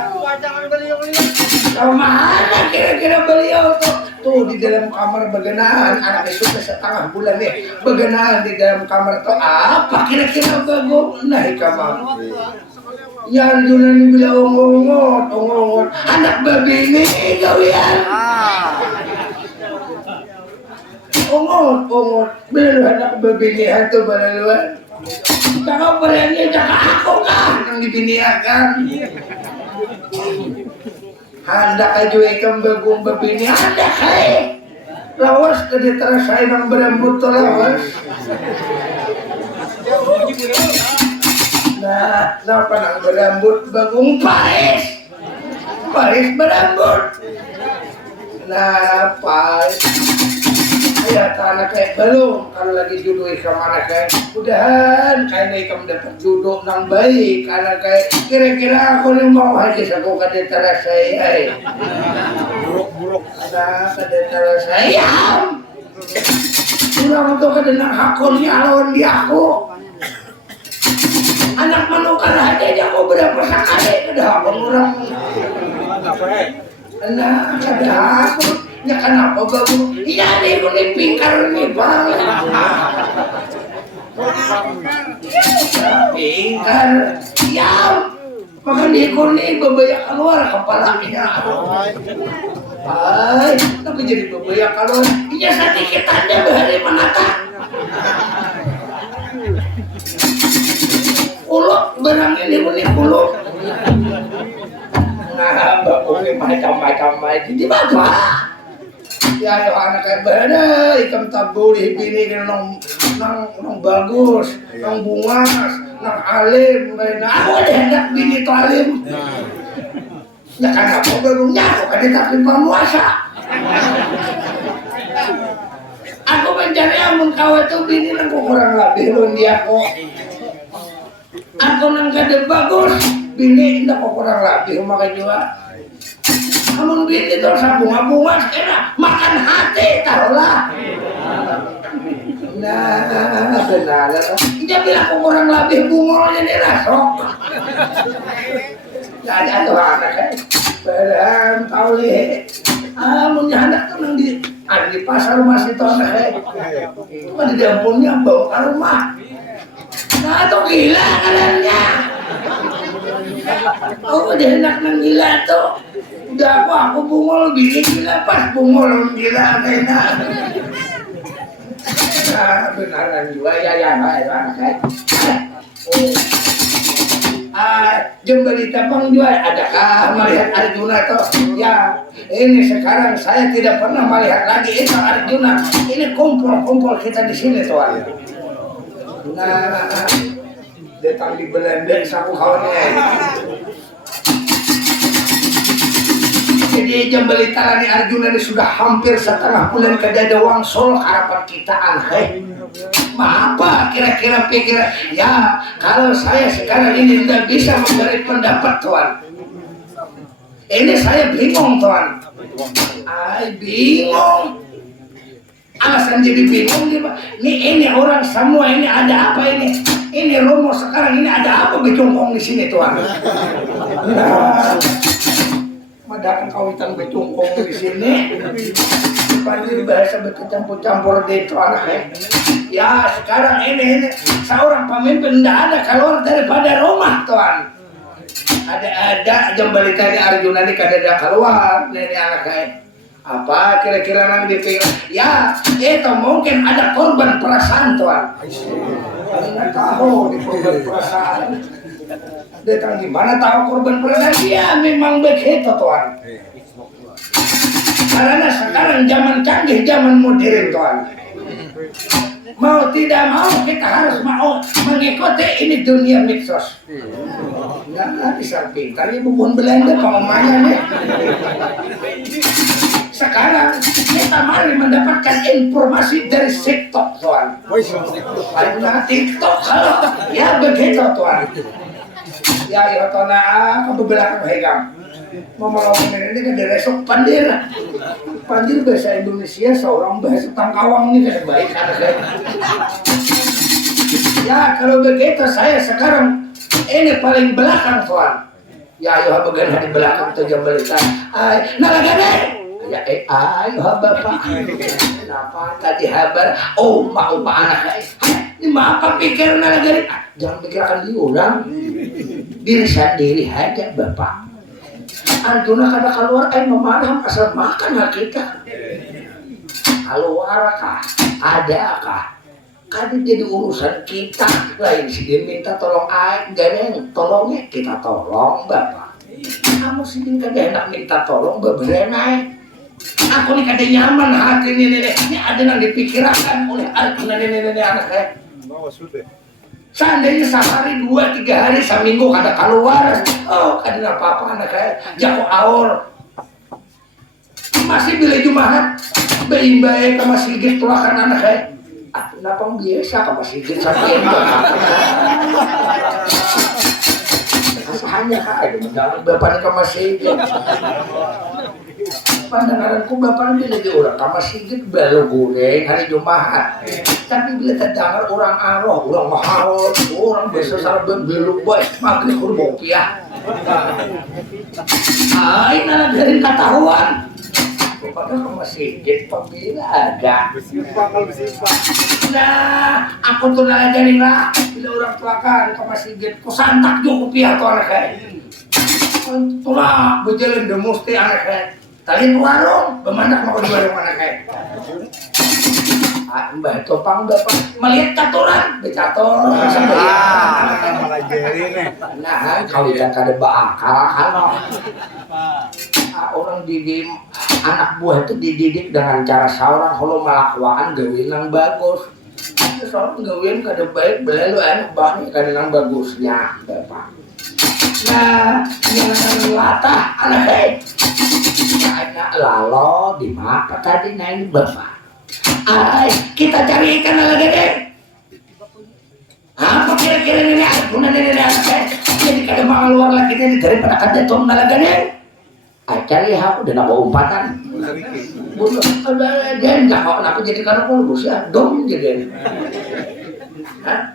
mana kira-kira beliau tuh di dalam kamar baganaan anak itu setengah bulan nih baganaan di dalam kamar tuh apa kira-kira Bagong naik kamar ya Arjuna ini bilang ongot anak babi ini gawian ongot bilang anak babi ini hantu balaluan cakap berani cakap aku kan yang dibiniakan hendak aja Ikam Bagong babini hendak hai lawas tadi terasa nang berambut to lawas nah kenapa nang berambut Bagong Paris berambut Nah, apa? Ya, tanah kayak belum. Kalau lagi jodoh kemana kayak, udahan kayak kamu dapat jodoh nang baik. Karena kayak kira-kira aku nih mau aja aku kadetara saya. Buruk-buruk. Ada kadetara saya. Kurang untuk kedenang hakulnya lawan dia aku. Anak manukan aja aku berapa sekali udah aku murah. Nah, ada aku. Ya kenapa baru? Iya nih, gue pingkar nih bang. Pingkar, ya. Makan ikut nih bebeyak keluar kepalanya. Ay, tapi jadi bebeyak keluar. Iya sedikit aja bahari menata. Uluk barang ini gue uluk. Nah, bapak macam-macam jadi apa? Ya yo anak kayak beda ikan taburi bini nang bagus nang bungas nang alim nah aku ada hendak bini to alim ya kan apa belumnya aku kan tapi penguasa aku mencari amun kau itu bini nang kurang lebih lu dia kok aku nang kade bagus bini ndak kurang lebih makanya juga amun bini itu bunga-bunga kena makan hati tahulah. Nah, benar. Dia bilang aku kurang lebih bungolnya nih rasok. Gak ada tuh anak kan. Beran tahu nih. Amun anak tuh nang di pasar masih tuh anak itu kan di dapurnya bawa ke rumah. Nah, tuh gila kaliannya. Oh, udah enak nang gila tuh. Udah aku bungol bini gila pas bungol gila enak. Nah, benaran juga ya kayak. Jembali Tapang juga adakah melihat Arjuna toh? Ya, ini sekarang saya tidak pernah melihat lagi itu Arjuna. Ini kumpul kita di sini tuan. Nah, datang di Belanda saku kawannya. Jadi jembali Talani Arjuna ini sudah hampir setengah bulan kada wangsul harapan kita aneh. Apa kira-kira pikiran? Ya, kalau saya sekarang ini tidak bisa memberi pendapat tuan. Ini saya bingung tuan. Bingung. Alasan jadi bingung ini orang semua ini ada apa ini? Ini Romo sekarang ini ada apa becongkong di sini tuan? Nah, madakan kawitan becungkong di sini. Panggil bahasa bercampur-campur di itu anaknya. Ya sekarang ini seorang pemimpin tidak ada keluar daripada rumah tuan. Ada jembali tadi Arjuna ini kada ada keluar dari anaknya. Apa kira-kira nang dipikir? Ya itu mungkin ada korban perasaan tuan. Anda tahu di korban perasaan. Datang di mana tahu korban perasaan? Ya memang begitu tuan. Karena sekarang zaman canggih, zaman modern tuan. Mau tidak mau kita harus mau mengikuti ini dunia medsos. Nggak bisa pintar ibu pun Belanda pengomanya nih. Sekarang kita mari mendapatkan informasi dari TikTok tuan. Karena TikTok kalau ya begitu tuan. Ya tona ke belakang hegam. Memelawan ini kan diresok pandir bahasa Indonesia seorang bahasa Tangkawang ini kan baik kan. Ya kalau begitu saya sekarang ini paling belakang tuan. Ya ayo bagian di belakang tuh jembali nalagane. Ya ayo bapak. Kenapa tadi habar mau anak ini apa pikir nalagane? Jangan pikirkan di orang. Diri sendiri aja bapak. Arjuna kada keluar memarah asal makan kita. Keluar kah? Ada kah? Kada jadi urusan kita. Lain si dia minta tolong gandeng tolongnya kita tolong bapak. Kamu sih kada hendak minta tolong beberenai. Aku nih kada nyaman hati ini ada yang dipikirkan oleh Arjuna ini anaknya. Seandainya sehari, 2-3 hari, seminggu kada keluar, kada apa-apa anak saya jago awal. Mas pasti bila Jumahat bayi-bayi ke masjid tulakan anak kenapa biasa ke masjid sampai hanya jangan bapaknya ke masjid pandanganku bapaknya bila di orang ke masjid belo goreng hari Jumahat tapi bila terdengar orang arwah orang mahal orang besar belum baik maghrib kurbokiah nana dari ketahuan pada ke masjid pembina ada nah aku tuh ngajarin lah bila orang tuakan ke masjid ku santak juga pihak tuh anak tulah berjalan de musti anak tadi warung bemandak mau di warung anak mbak topang bapak melihat caturan becatur nah kalau yang kada bakal orang didik anak buah itu dididik dengan cara seorang kalau melakukan gawin yang bagus seorang gawin kada baik belalu anak banyak kada yang bagusnya bapak nah yang latah anak kayaknya lalo di mata tadi nah ini bapak kita cari ikan lagi deh apa kira-kira ini argumen ini jadi kada mau keluar lagi deh daripada kada tom lagi deh cari aku dan aku umpatan dia enggak kok aku jadi karena kulbus ya dong jadi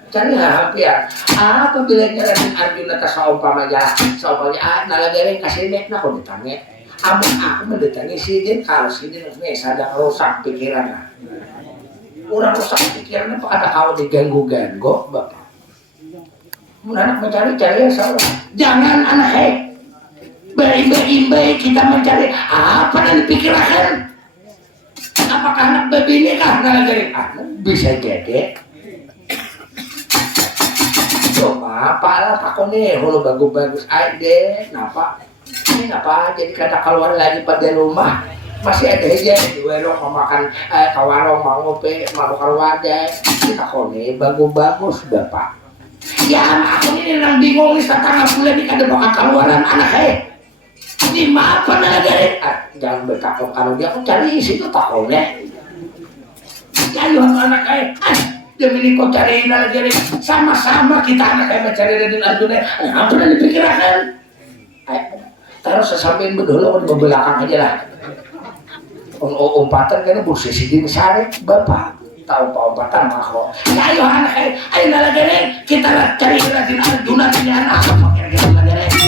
cari hampir apa bila nyaranin Arjuna ke saumpamanya nalagarin kasih nek nah aku ditanya aku mendatangi sidin kalau sidin sadar rusak pikiran orang rusak pikirannya ada kau diganggu-ganggu bapak anak mencari-cari ya saudara jangan anak baik-baik kita mencari apa yang dipikirkan apakah anak babi ini kah nalagarin bisa jadi coba apalah takut nih kalau bagus-bagus aja kenapa jadi kada keluar lagi pada rumah masih ada aja di warung mau makan ke warung mau ngopi mau keluar aja kita kone bagus-bagus bapak ya aku ini yang bingung nih setengah bulan ini kada mau keluaran anak ini apa nalagarin jangan bertakut kalau dia aku cari situ takonnya ayo anak demi kau cari nalagarin sama-sama kita anak mencari Raden Arjuna apa yang dipikirkan terus sesampean bedolo di belakang aja lah umpatan kan posisi di sare bapak tahu umpatan mah kok ayo anak ayo nalagarin kita cari Raden Arjuna ini anak apa kira-kira nalagarin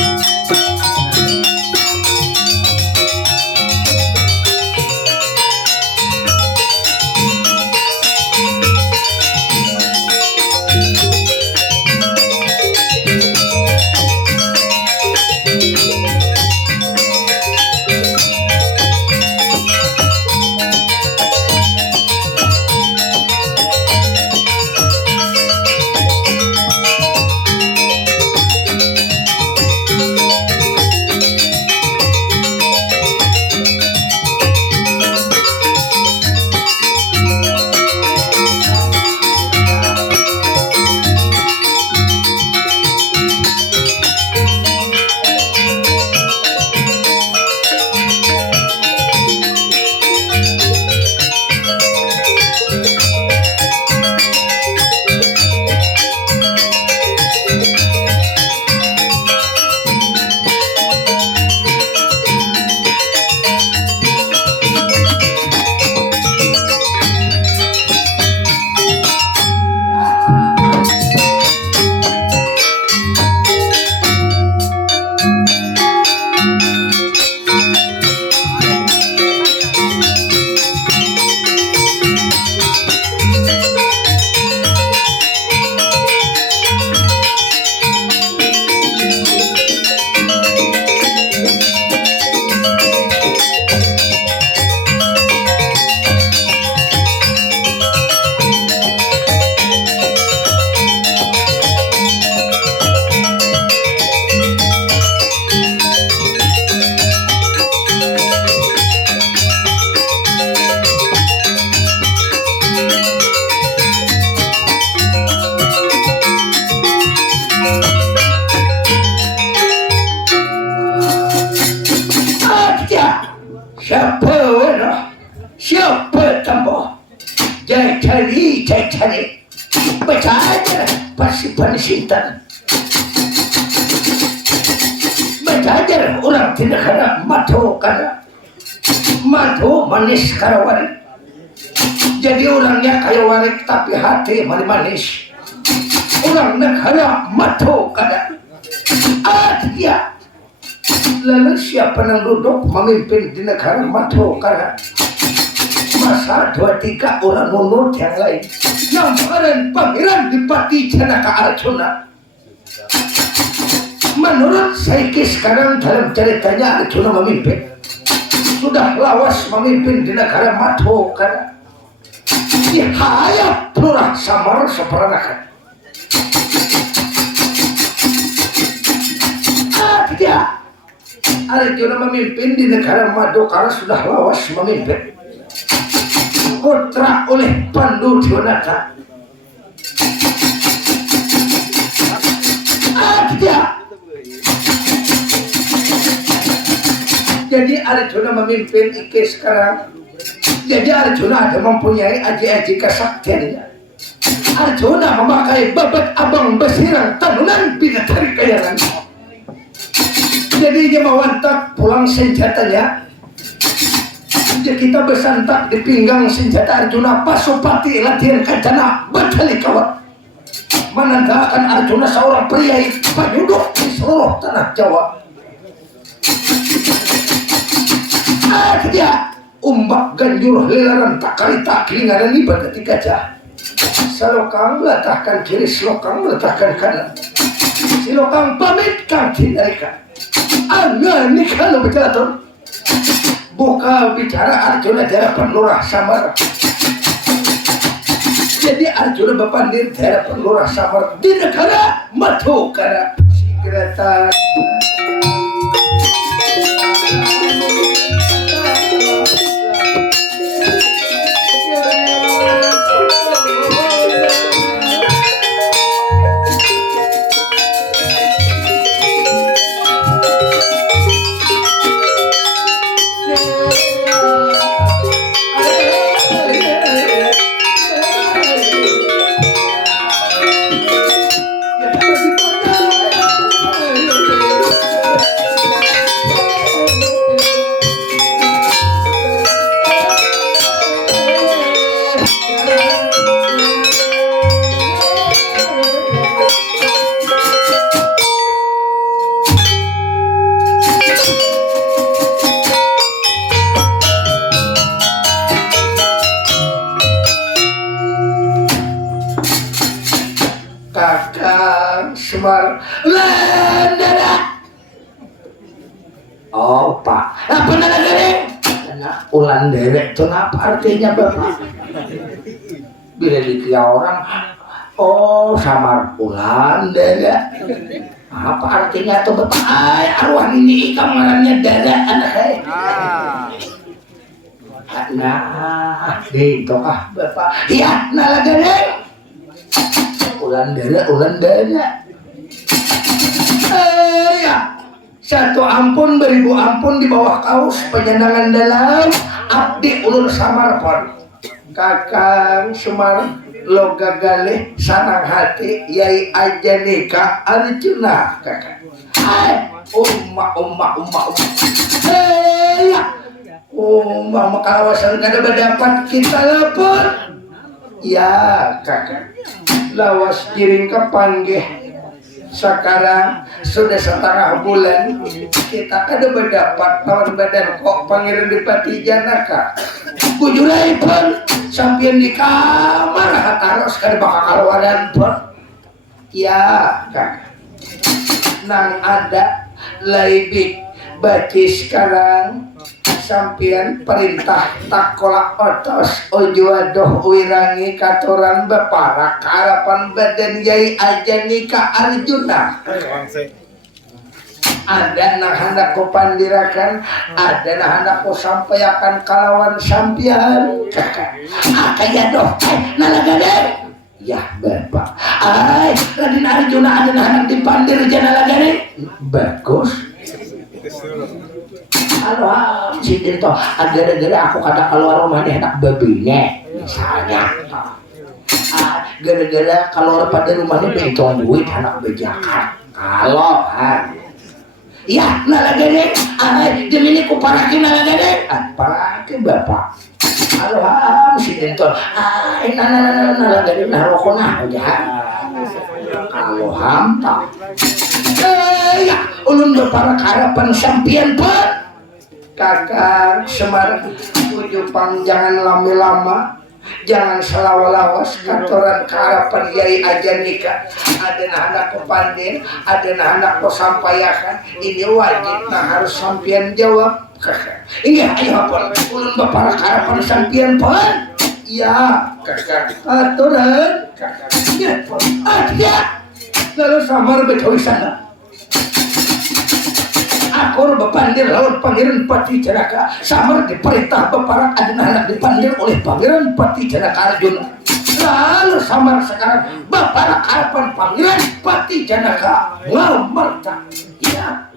Siapa wena? Siapa tambah? Cari. Baca aja pasti pensintan. Baca aja orang tidak ada matu manis karawari. Jadi orangnya kayak warik tapi hati manis. Orang negara matu kada. Dia. Lalu siapa yang duduk memimpin di negara matu kada? Masa 2-3 orang menurut yang lain. Yang kemarin pangeran Dipati Janaka Arjuna. Menurut Saiki sekarang dalam ceritanya Arjuna memimpin. Sudah lawas memimpin di negara matu kada. Dihayap Lurah Samar seperanakan. Dia Arjuna memimpin di negara Madu karena sudah lawas memimpin. Putra oleh Pandu Dionata. Dia jadi Arjuna memimpin iki sekarang. Jadi Arjuna ada mempunyai aji-aji kesaktiannya. Arjuna memakai babat abang besirang tanunan bidadari kayangan. Jadi dia mewantak pulang senjatanya. Jadi kita besantak di pinggang senjata Arjuna. Pasupati latihan kancana batali kawat. Menandakan Arjuna seorang pria penyudup di seluruh tanah Jawa. Dia umbak ganjur lilaran tak karita kelingaran libat ketika gajah. Salokang letakkan kiri, Salokang letakkan kanan. Salokang pamit kaki mereka. Ini kalau bicara tuh buka bicara Arjuna daerah Lurah Samar. Jadi Arjuna bepandir daerah Lurah Samar di negara Matu karena Greta. Kakang Semar Landara. Oh Pak, apa nalagare? Ulan derek itu apa artinya Bapak? Bila dikira orang, oh Samar Ulan derek. Apa artinya tuh Bapak? Ay, arwah ini kamarannya derek anak saya. Nah, gitu kah Bapak? Iya, nalagare. Ulan dana. Ya, satu ampun beribu ampun di bawah kaos penyenangan dalam abdi ulun Samar pon. Kakang Semar loga galih sanang hati Yai Ajanika Arjuna kakang. Hai, umma. Ya, umma makawasan kada berdapat kita lapor. Ya kakang. Lawas kiring kepanggih sekarang sudah setengah bulan kita kada mendapat tahun badan kok Pangeran Dipati Janaka bujurai pun sampian di kamar hataros kada bakal kaluaran pun ya kakak nang ada laibik baci sekarang sampian perintah takolak otos ojo adoh wirangi katoran beparak harapan badan Yai Ajanika Arjuna. Ada nah hendak ko pandirakan, ada nah hendak ko sampaikan kalawan sampian kakak. Kaya doh, nalagade. Ya Bapak. Raden Arjuna ada nah hendak dipandir jana lagade. Bagus. si itu gara-gara aku kata keluar rumah dia enak babinya misalnya gara-gara keluar pada rumahnya behitung duit anak bejakan kalau iya nalagene demi ku parakin nalagene parakin bapak halo si itu nalagene narokona aja kalau hamta ya ulun berpara harapan sampian pun kakak Semar tujuh jangan lama-lama jangan selawalawas katoran harapan yai aja nikah ada anak kepandin ada anak kesampaikan ini wajib harus sampian jawab kakak ini ayo pun ulun berpara harapan sampian pun ya kakak aturan kakak ya pun ya lalu samar betul sana akor bepandir lawan pangeran Pati Janaka samar diperintah beparak adina anak dipandir oleh pangeran Pati Janaka Arjuna lalu samar sekarang beparak harapan pangeran Pati Janaka ngamarta iya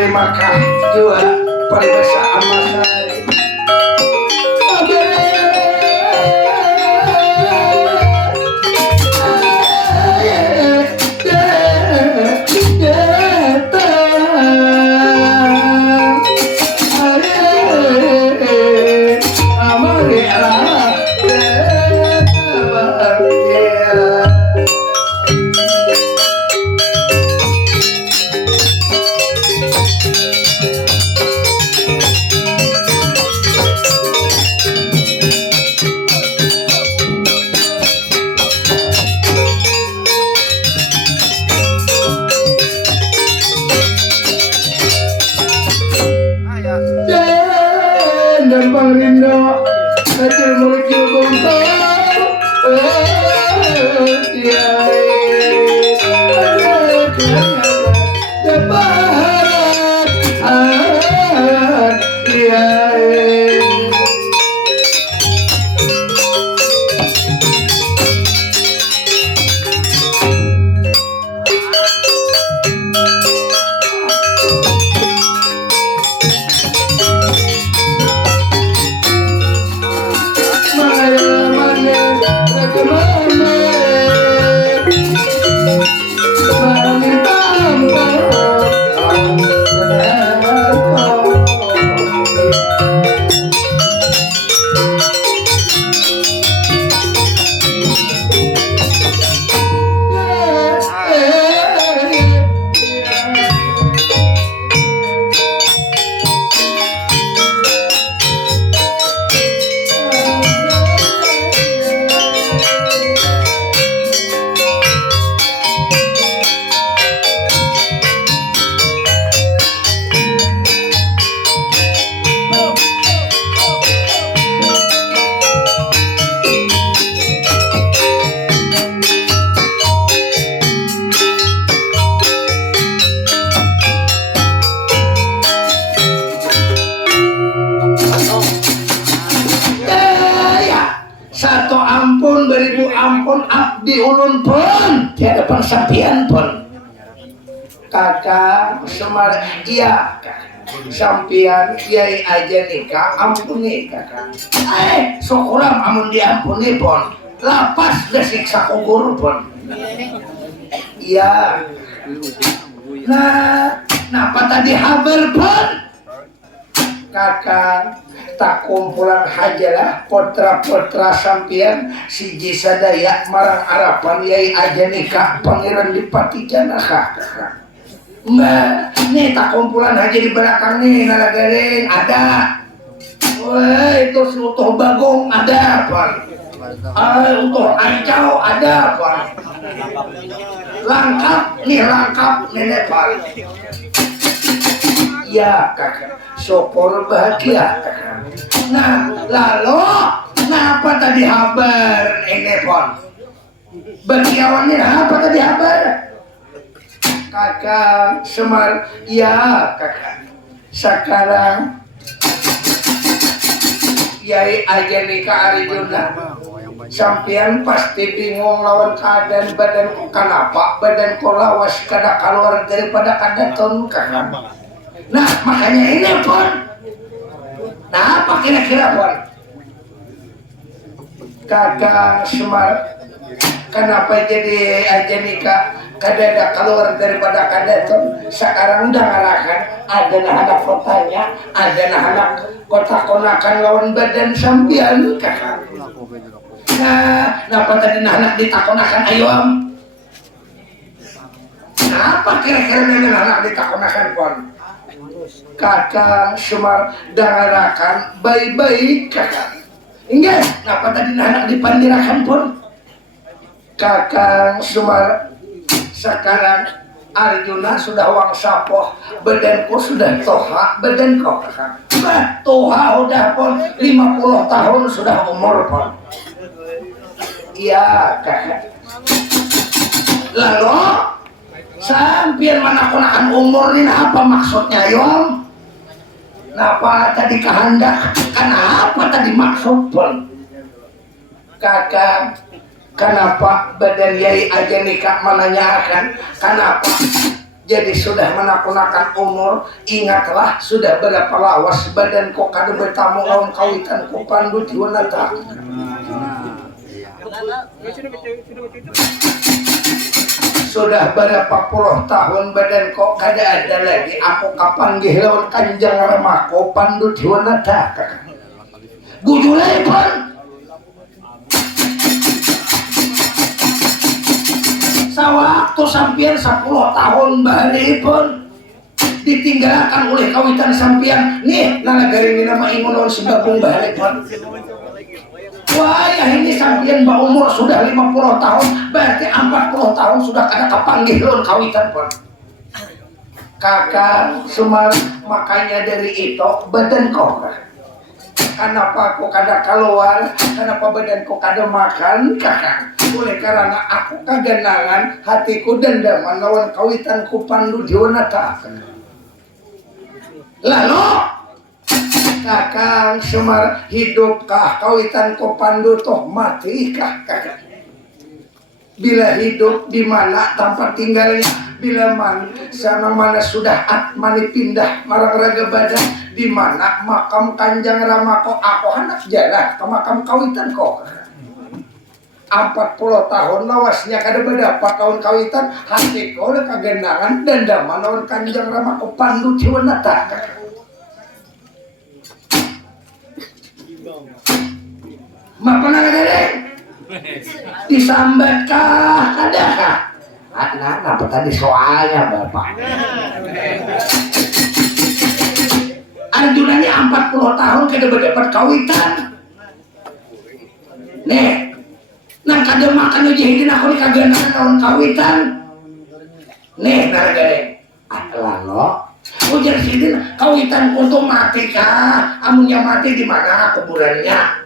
terima kasih juga peribahasa amasari Satu ampun beribu ampun abdi ulun pun tiada persapian pun kakak Semar iya sampian kiai aja nikah ampuni kakak syukuram amun diampuni pun lapas desiksa kubur pun iya nah napa tadi haber pun kakak tak kumpulan hajalah potra-potra sampian siji sadaya marang harapan yai aja nikah pangeran Dipati Janaka mbak nih tak kumpulan haja di belakang nih nalagaring ada wah itu si utuh bagong ada apa utuh ancau ada apa lengkap nenek pak ya kakak syukur bahagia kakak. Nah lalu kenapa tadi habar ini pon bagiawannya apa tadi habar kakak Semar ya kakak sekarang yai aja nikah Arjuna sampian pasti bingung lawan keadaan badan kok kenapa badan kok lawas kada keluar daripada kadaton kakak. Nah makanya ini pon nah apa kira-kira pon kakak Semar kenapa jadi aja nikah kadada keluar daripada kadaton sekarang udah ngarakan ada nah anak kotanya ada nah anak kota-konakan lawan badan sampian kakak nah kenapa tadi nah anak ditakonakan ayam nah apa kira-kira dengan anak ditakonakan pon kakak Semar dangarakan baik-baik kakak ingat kenapa tadi anak dipandirakan pun kakak Semar sekarang Arjuna sudah wang sapoh badanku sudah toha badanku kakak toha udah pun 50 tahun sudah umur pun iya kakak lalu sampian mana konaan umur ini apa maksudnya yom kenapa tadi kehendak kenapa tadi maksud pun kakak kenapa badan yai aja nikah menanyakan kenapa jadi sudah menakunakan umur ingatlah sudah berapa lawas badan kok kada bertamu lawan kawitan ku pandu diwanata sudah berapa puluh tahun badan kok kada ada lagi aku kapanggih lawan kanjang remako pandu diwanata gujulai pun sawaktu sampian 10 tahun bari pun ditinggalkan oleh kawitan sampian nih nalagaring nama ingunon sebabung bari pun wah ya ini sampian mbak umur sudah 50 tahun berarti 40 tahun sudah kada kapanggih lawan kawitan pun kakak Semar makanya dari itu badan kau kenapa aku kada keluar kenapa badan kau kada makan kakak oleh karena aku kaganangan hatiku dendaman lawan kawitan ku pandu diwanata lalu kakak Semar hidupkah kawitan ku pandu toh matikah kakak bila hidup di mana tempat tinggalnya bila sama mana sudah atmani pindah marang raga badan di mana makam kanjang ramako aku hendak jalan ke makam kawitan kok 40 tahun lawasnya kada beda 4 tahun kawitan hati ko na kagandangan dandaman lawan Kanjeng Rama ko pandu ciwanata mapana kadere disambat kah kada kah apa tadi soalnya Bapak Arjuna ini 40 tahun kada dapat kawitan nih nang kada makan jahidin aku ni kagandangan lawan kawitan nih naragare lalo ujar sidin kawitan ko tuh mati kah amunnya mati di mana kuburannya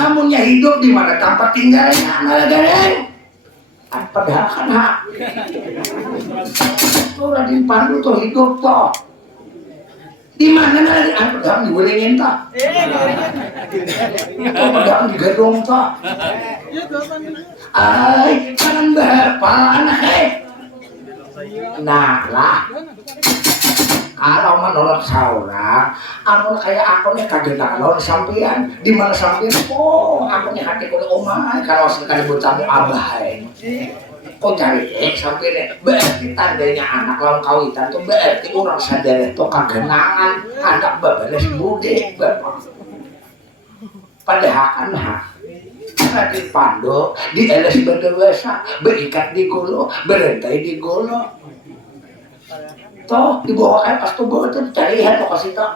amunnya hidup di mana tempat tinggalnya naragare padahal kan hak tuh Raden Pandu tuh hidup toh di mana nanti padahal digulingin toh padahal digadong toh ay kanan bapak anak nah lah kalau menurut saudara aku kayak aku nih kaget lawan sampean di mana sampean aku nih hati ko omah kalau sekali butamu abah kok cari sampean berarti tandanya anak lawan kawitan tuh berarti orang sadar itu kagenangan anak babales bude bapak padahal kan Raden Pandu di alas berdewasa berikat di golo berantai di golo toh dibawakan pas tuh bawa tuh cari lihat kok kasih toh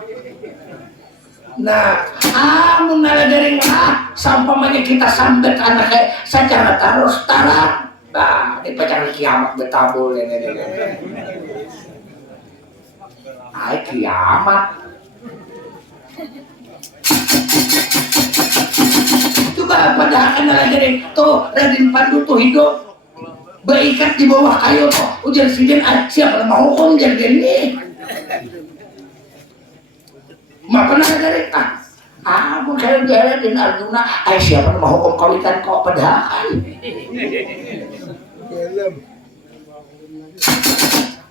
nah amun dari sampamanya kita sambat anaknya secara terus tarang nah di pacaran kiamat betabul ay kiamat coba padahal kan dari tuh Raden Pandu tuh hidup berikat di bawah kayu tuh ujar sidin siapa yang mau hukum jadi ini maaf dari aku kayak jalan di Arjuna siapa yang mau hukum kawitan kok padahal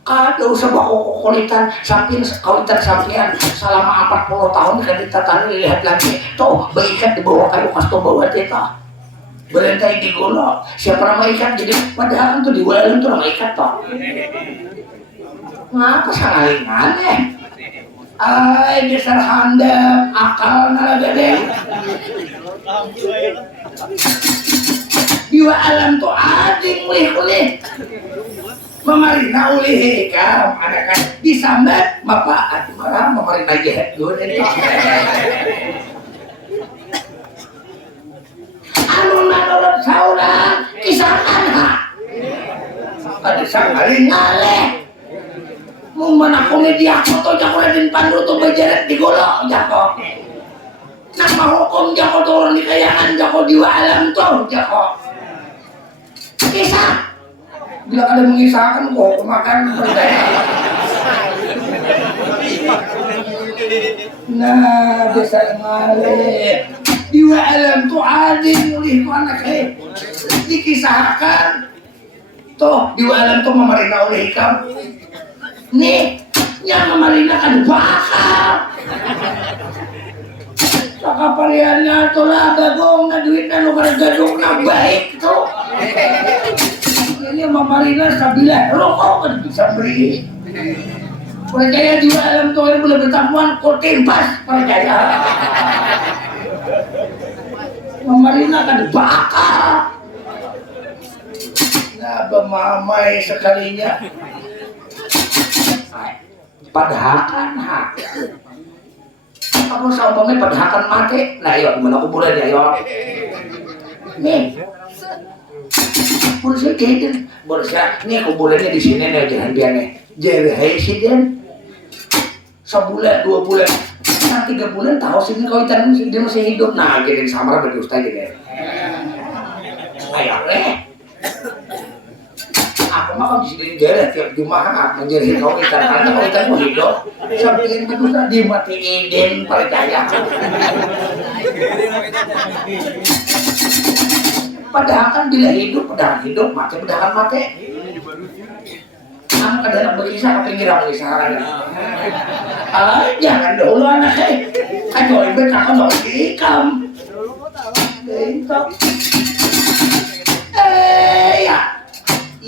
aduh sebab kulitan sampai kawitan sampean selama 40 tahun kan ditatani lihat lagi tuh berikat di bawah kayu kas tuh bawa teta berantai di golo siapa nama ikan jadi padahal tuh di walang tuh nama ikan toh ngapa salingan ay dasar handap akal nalagade diwa alam tuh ading ulih memarina ulih kam anak kan disambat bapak marah memarina jahat gue anu menurut saudara kisah anak ada sangali ngaleh mau menakuni dia foto jako Raden Pandu tuh berjarak di golo jako nama hukum jako tuh orang di kayangan jako diwa alam tuh jako kisah bila ada mengisahkan kok makan berdaya nah desa ngaleh diwa alam tuh ading ulih ku anak dikisahkan tuh diwa alam tuh memarina ulih ikam nih yang memarina kan bakal sakapariannya tuh lah bagong na duit na nuker gadung na baik tuh ini memarina sabila rokok kan bisa beri percaya diwa alam tuh ini boleh bertamuan kotin pas percaya memarina kan bakal nah bemamai sekalinya padahal kan kamu sampainya padahal kan mati nah yuk gimana kuburan ya yuk nih bursa kehidin bursa nih kuburannya di sini nih jangan biarnya jadi haisiden sebulan 2 bulan nah 3 bulan tahu sini kawitan dia masih hidup nah jadi samara berdusta gitu ayo aku mah kan disini jalan tiap Jumat menjadi kawitan karena kawitan mau hidup sampai berdusta dimatiin percaya padahal kan bila hidup mati padahal mati kamu kadang berkisah apa ngira mengisah jangan dulu anak aduh ibu kakak mau ikam bentok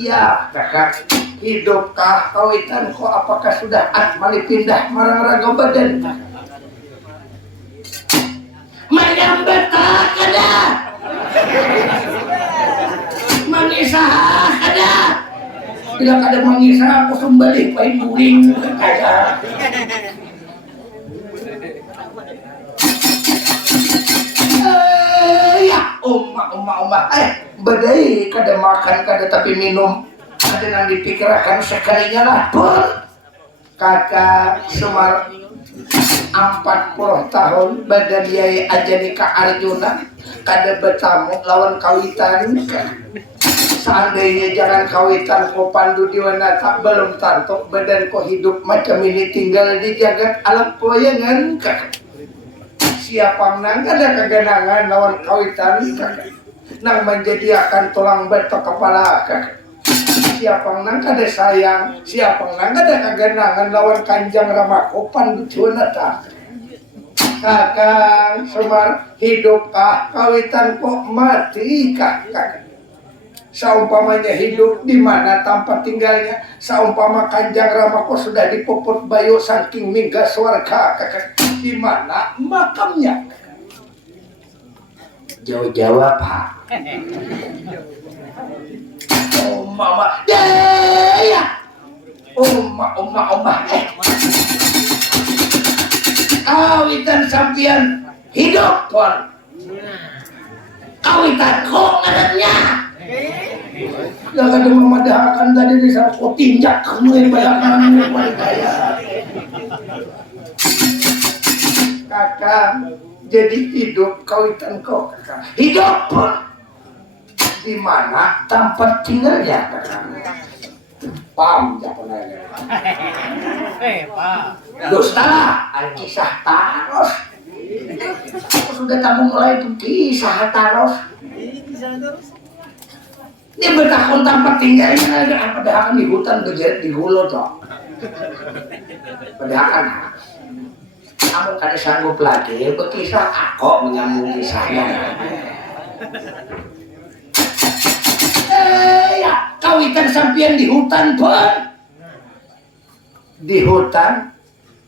iya kakak hidupkah kawitan ko apakah sudah atmali pindah marang raga badan menyambetah kada mengisah kada tidak ada mengisah aku sembalik paling guring kada ya umma badai kada makan kada tapi minum kada nang dipikirkan sekalinya lah pun kakak Semar 40 tahun badan yai aja nikah Arjuna kada bertamu lawan kawitan seandainya jangan kawitan ko Pandu Diwanata belum tanto badan ko hidup macam ini tinggal di jagat alam pewayangan kakak siapa nang ada kegenangan lawan kawitan kakak nang menjadi akan tulang betok kepala kakak siapa nang kada sayang siapa nang ada kegenangan lawan Kanjang Ramako Pandu Diwanata kakak Semar hidupkah kawitan kok mati kakak saumpamanya hidup di mana tempat tinggalnya saumpama Kanjang Ramako sudah dipuput bayu saking mingga swarga kakak di mana makamnya jauh-jauh pak oh mama ya Oma kawitan sampian hidup pon kawitan kok ngarannya jangan ada memadahkan tadi di saat kau tinjak kamu yang bayangan kaya kakak jadi hidup kawitan kau kakak hidup pun di mana tempat tinggalnya kakak pam japonanya dusta kisah taros aku sudah tamu mulai itu kisah taros ini bertahun tempat tinggalnya ada padahal di hutan di hulu toh padahal kamu kada sanggup lagi berkisah aku menyambung kisahnya ya kawitan sampian di hutan pun di hutan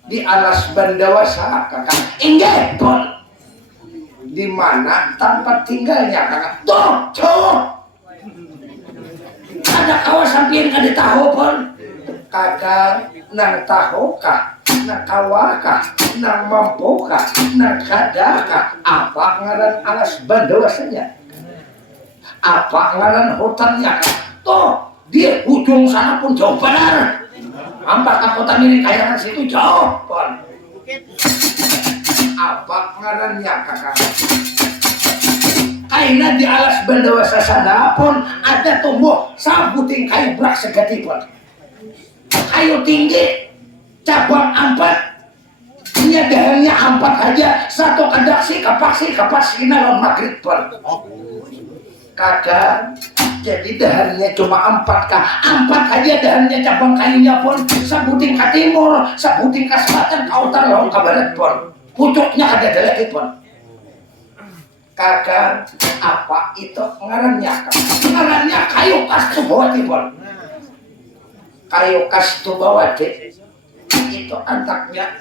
di alas bandawasa kakak ingat pun di mana tempat tinggalnya kakak tuh ada kawas sampian kada tahu pun kakak nang tahu kah nang kawakah nang mampukah nang kadakah apa ngaran alas bandawasanya apa ngaran hutannya tuh di ujung sana pun jauh benar ampak ke kota milik kayangan situ jauh pun apa ngarannya kakak kaina di alas bandawasa sana pun ada tumbuh sabuting kayu berak segati pun kayu tinggi cabang ampat punya dahannya ampat aja satu kadaksi kapaksi lawan maghrib pun kakak jadi dahannya cuma ampat aja dahannya cabang kayunya pun sabuting ke timur sabuting ke selatan ke utara lawan ke barat pun pucuknya ada lagi pun kakak apa itu ngarannya ngarannya kayu kastubawati pun kayu kastubawati itu antaknya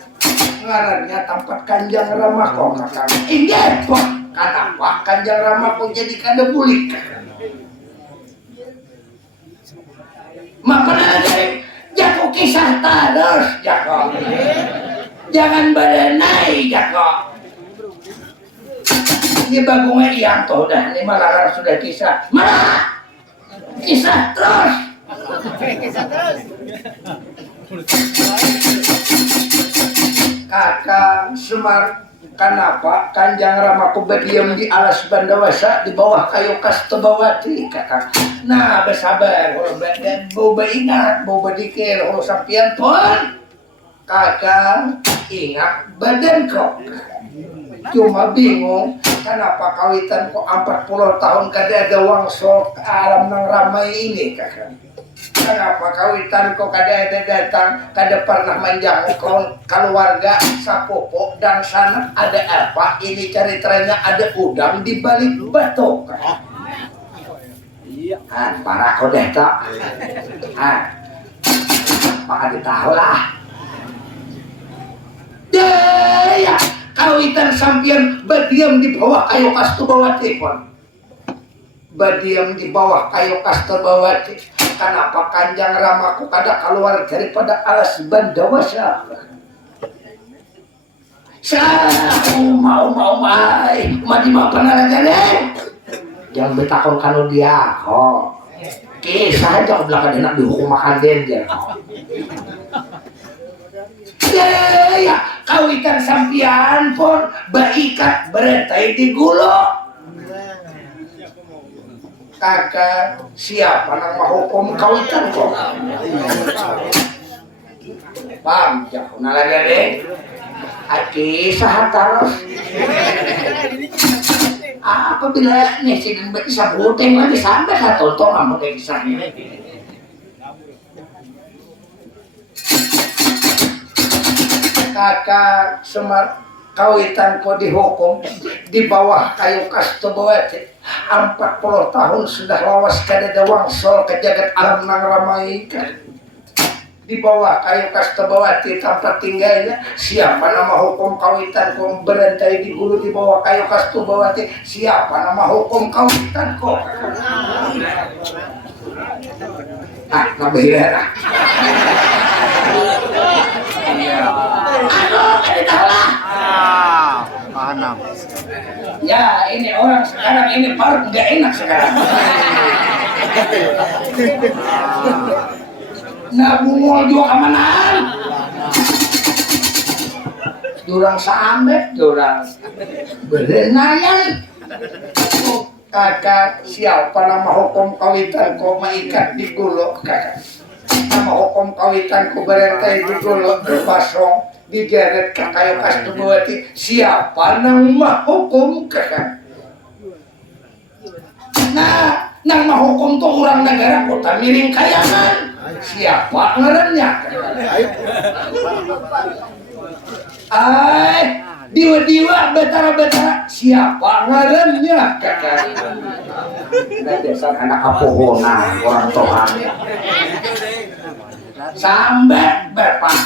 ngarannya tempat Kanjang Ramako kakak ingat pun kenapa Kanjang Ramako jadi kada bulik makanya dari jago kisah terus jago jangan berenai jago ini bagungnya yang toh dah ini malah sudah kisah malah kisah terus kakak Semar kenapa Kanjang Ramako berdiam di alas bandawasa di bawah kayu kastubawati kakak nah bersabar kalau boba ingat boba dikir kalau sampian pun kakak ingat badan kau cuma bingung kenapa kawitan kok 40 tahun kada ada wangso ke alam nang ramai ini kakak kenapa kawitan kok kada ada datang kada pernah menjangkau keluarga sapopo dan sana ada apa ini ceritanya ada udang di balik batu kakak Para kodeh tak. Maka ditahu lah. Ya, kawitan sampian badiam di bawah kayu Kastubawati pon. Badiam di bawah kayu Kastubawati. Kenapa Kanjang Ramaku kada keluar daripada alas Bandawasa? Mau mai, madi mau pernah lagi yang betakon kanu dia. Kisah aja belakang enak dihukum makan dia. Ya, kawitan sampian pun baikat beretai di gulo. Kakak siapa nang mahukum kawitan kok? Paham, jangan nalaga deh. Aki sahataros. Apabila nih si dan bisa buteng lagi sampai satu tong amat kisahnya. Kakak Semar kawitan ko dihukum di bawah kayu Kastubawati 40 tahun sudah lawas kada wangsol ke jagat alam nang ramaikan di bawah kayu Kastubawati tempat tinggalnya. Siapa nama hukum kawitan ko berantai di gulu di bawah kayu Kastubawati? Siapa nama hukum kawitan ko? Nabihira. Ini tahu lah. Paham. Ya, ini orang sekarang ini baru nggak enak sekarang. Nah, bungol juga kemanaan. Durang sambet, durang berenayan. Kakak, siapa nama hukum kawitan ko maikat di gulo kakak? Nama hukum kawitan ko berentai di gulo berbasong digeret ke kayu Kastubawati. Siapa nama hukum kakak? Nah, nama hukum tuh orang negara kota miring kayangan. Siapa ngarannya? Diwa-diwa betara-betara siapa ngarannya kakak? Nah, dasar anak kapohonan orang Tuhan. Sampai bapak.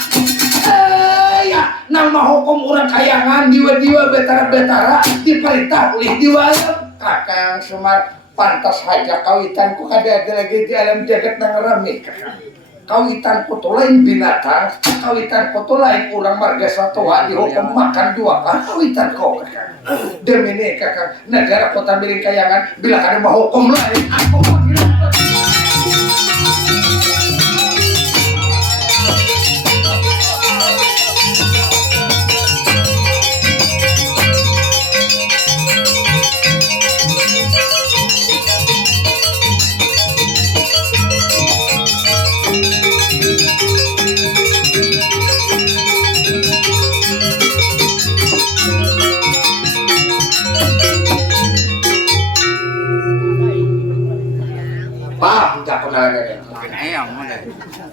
Ya, nama hukum orang kayangan diwa-diwa betara-betara diperintah oleh diwayam kakang Semar. Pantas saja kawitanku kada ada lagi di alam jagat nang rame kakak. Kawitanku tuh lain binatang, kawitanku tuh lain orang marga satwa dihukum makan dua kan kawitanku kakak. Demi ini kakak negara kota miring kayangan bila kada mau hukum lain aku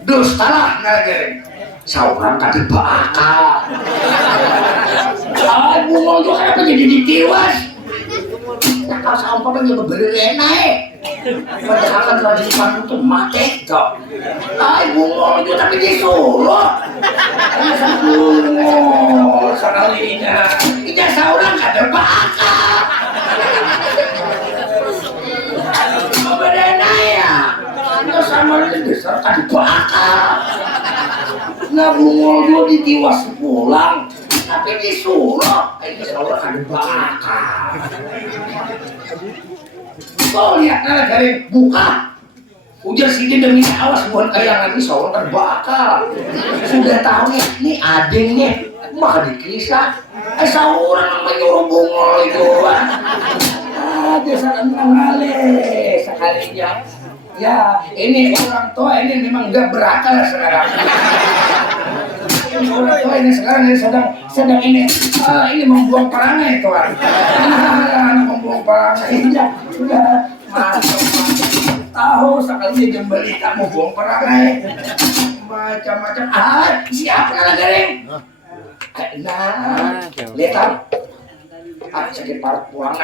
dustalah nagere saurang kati bakal bungol juga kenapa jadi ditiwas nakal sampah bagi beberena padahal kan lagi dipandu tuh mati kok bungol juga tapi disuruh bungol sekalinya ini saurang kati bakal beberena ya sama ini besar kan bakal nggak bungol dulu ditiwas pulang tapi disuruh ini saudara kan bakal kau lihat nana dari buka ujar sini demi awas buat kayangan ini saudara kan bakal sudah tahu ya ini adengnya mah dikisah saudara menyuruh bungol itu biasa kan ngalih sekalinya. Ya, ini orang tua ini memang gak berakal sekarang. Ini orang tua ini sekarang ini sedang ini membuang perangai tuan. Membuang perangai ya, sudah masuk tahu sekali jembeli tak mau buang perangai macam-macam. Siapa lagi? Nah, lihat sakit parut pulang.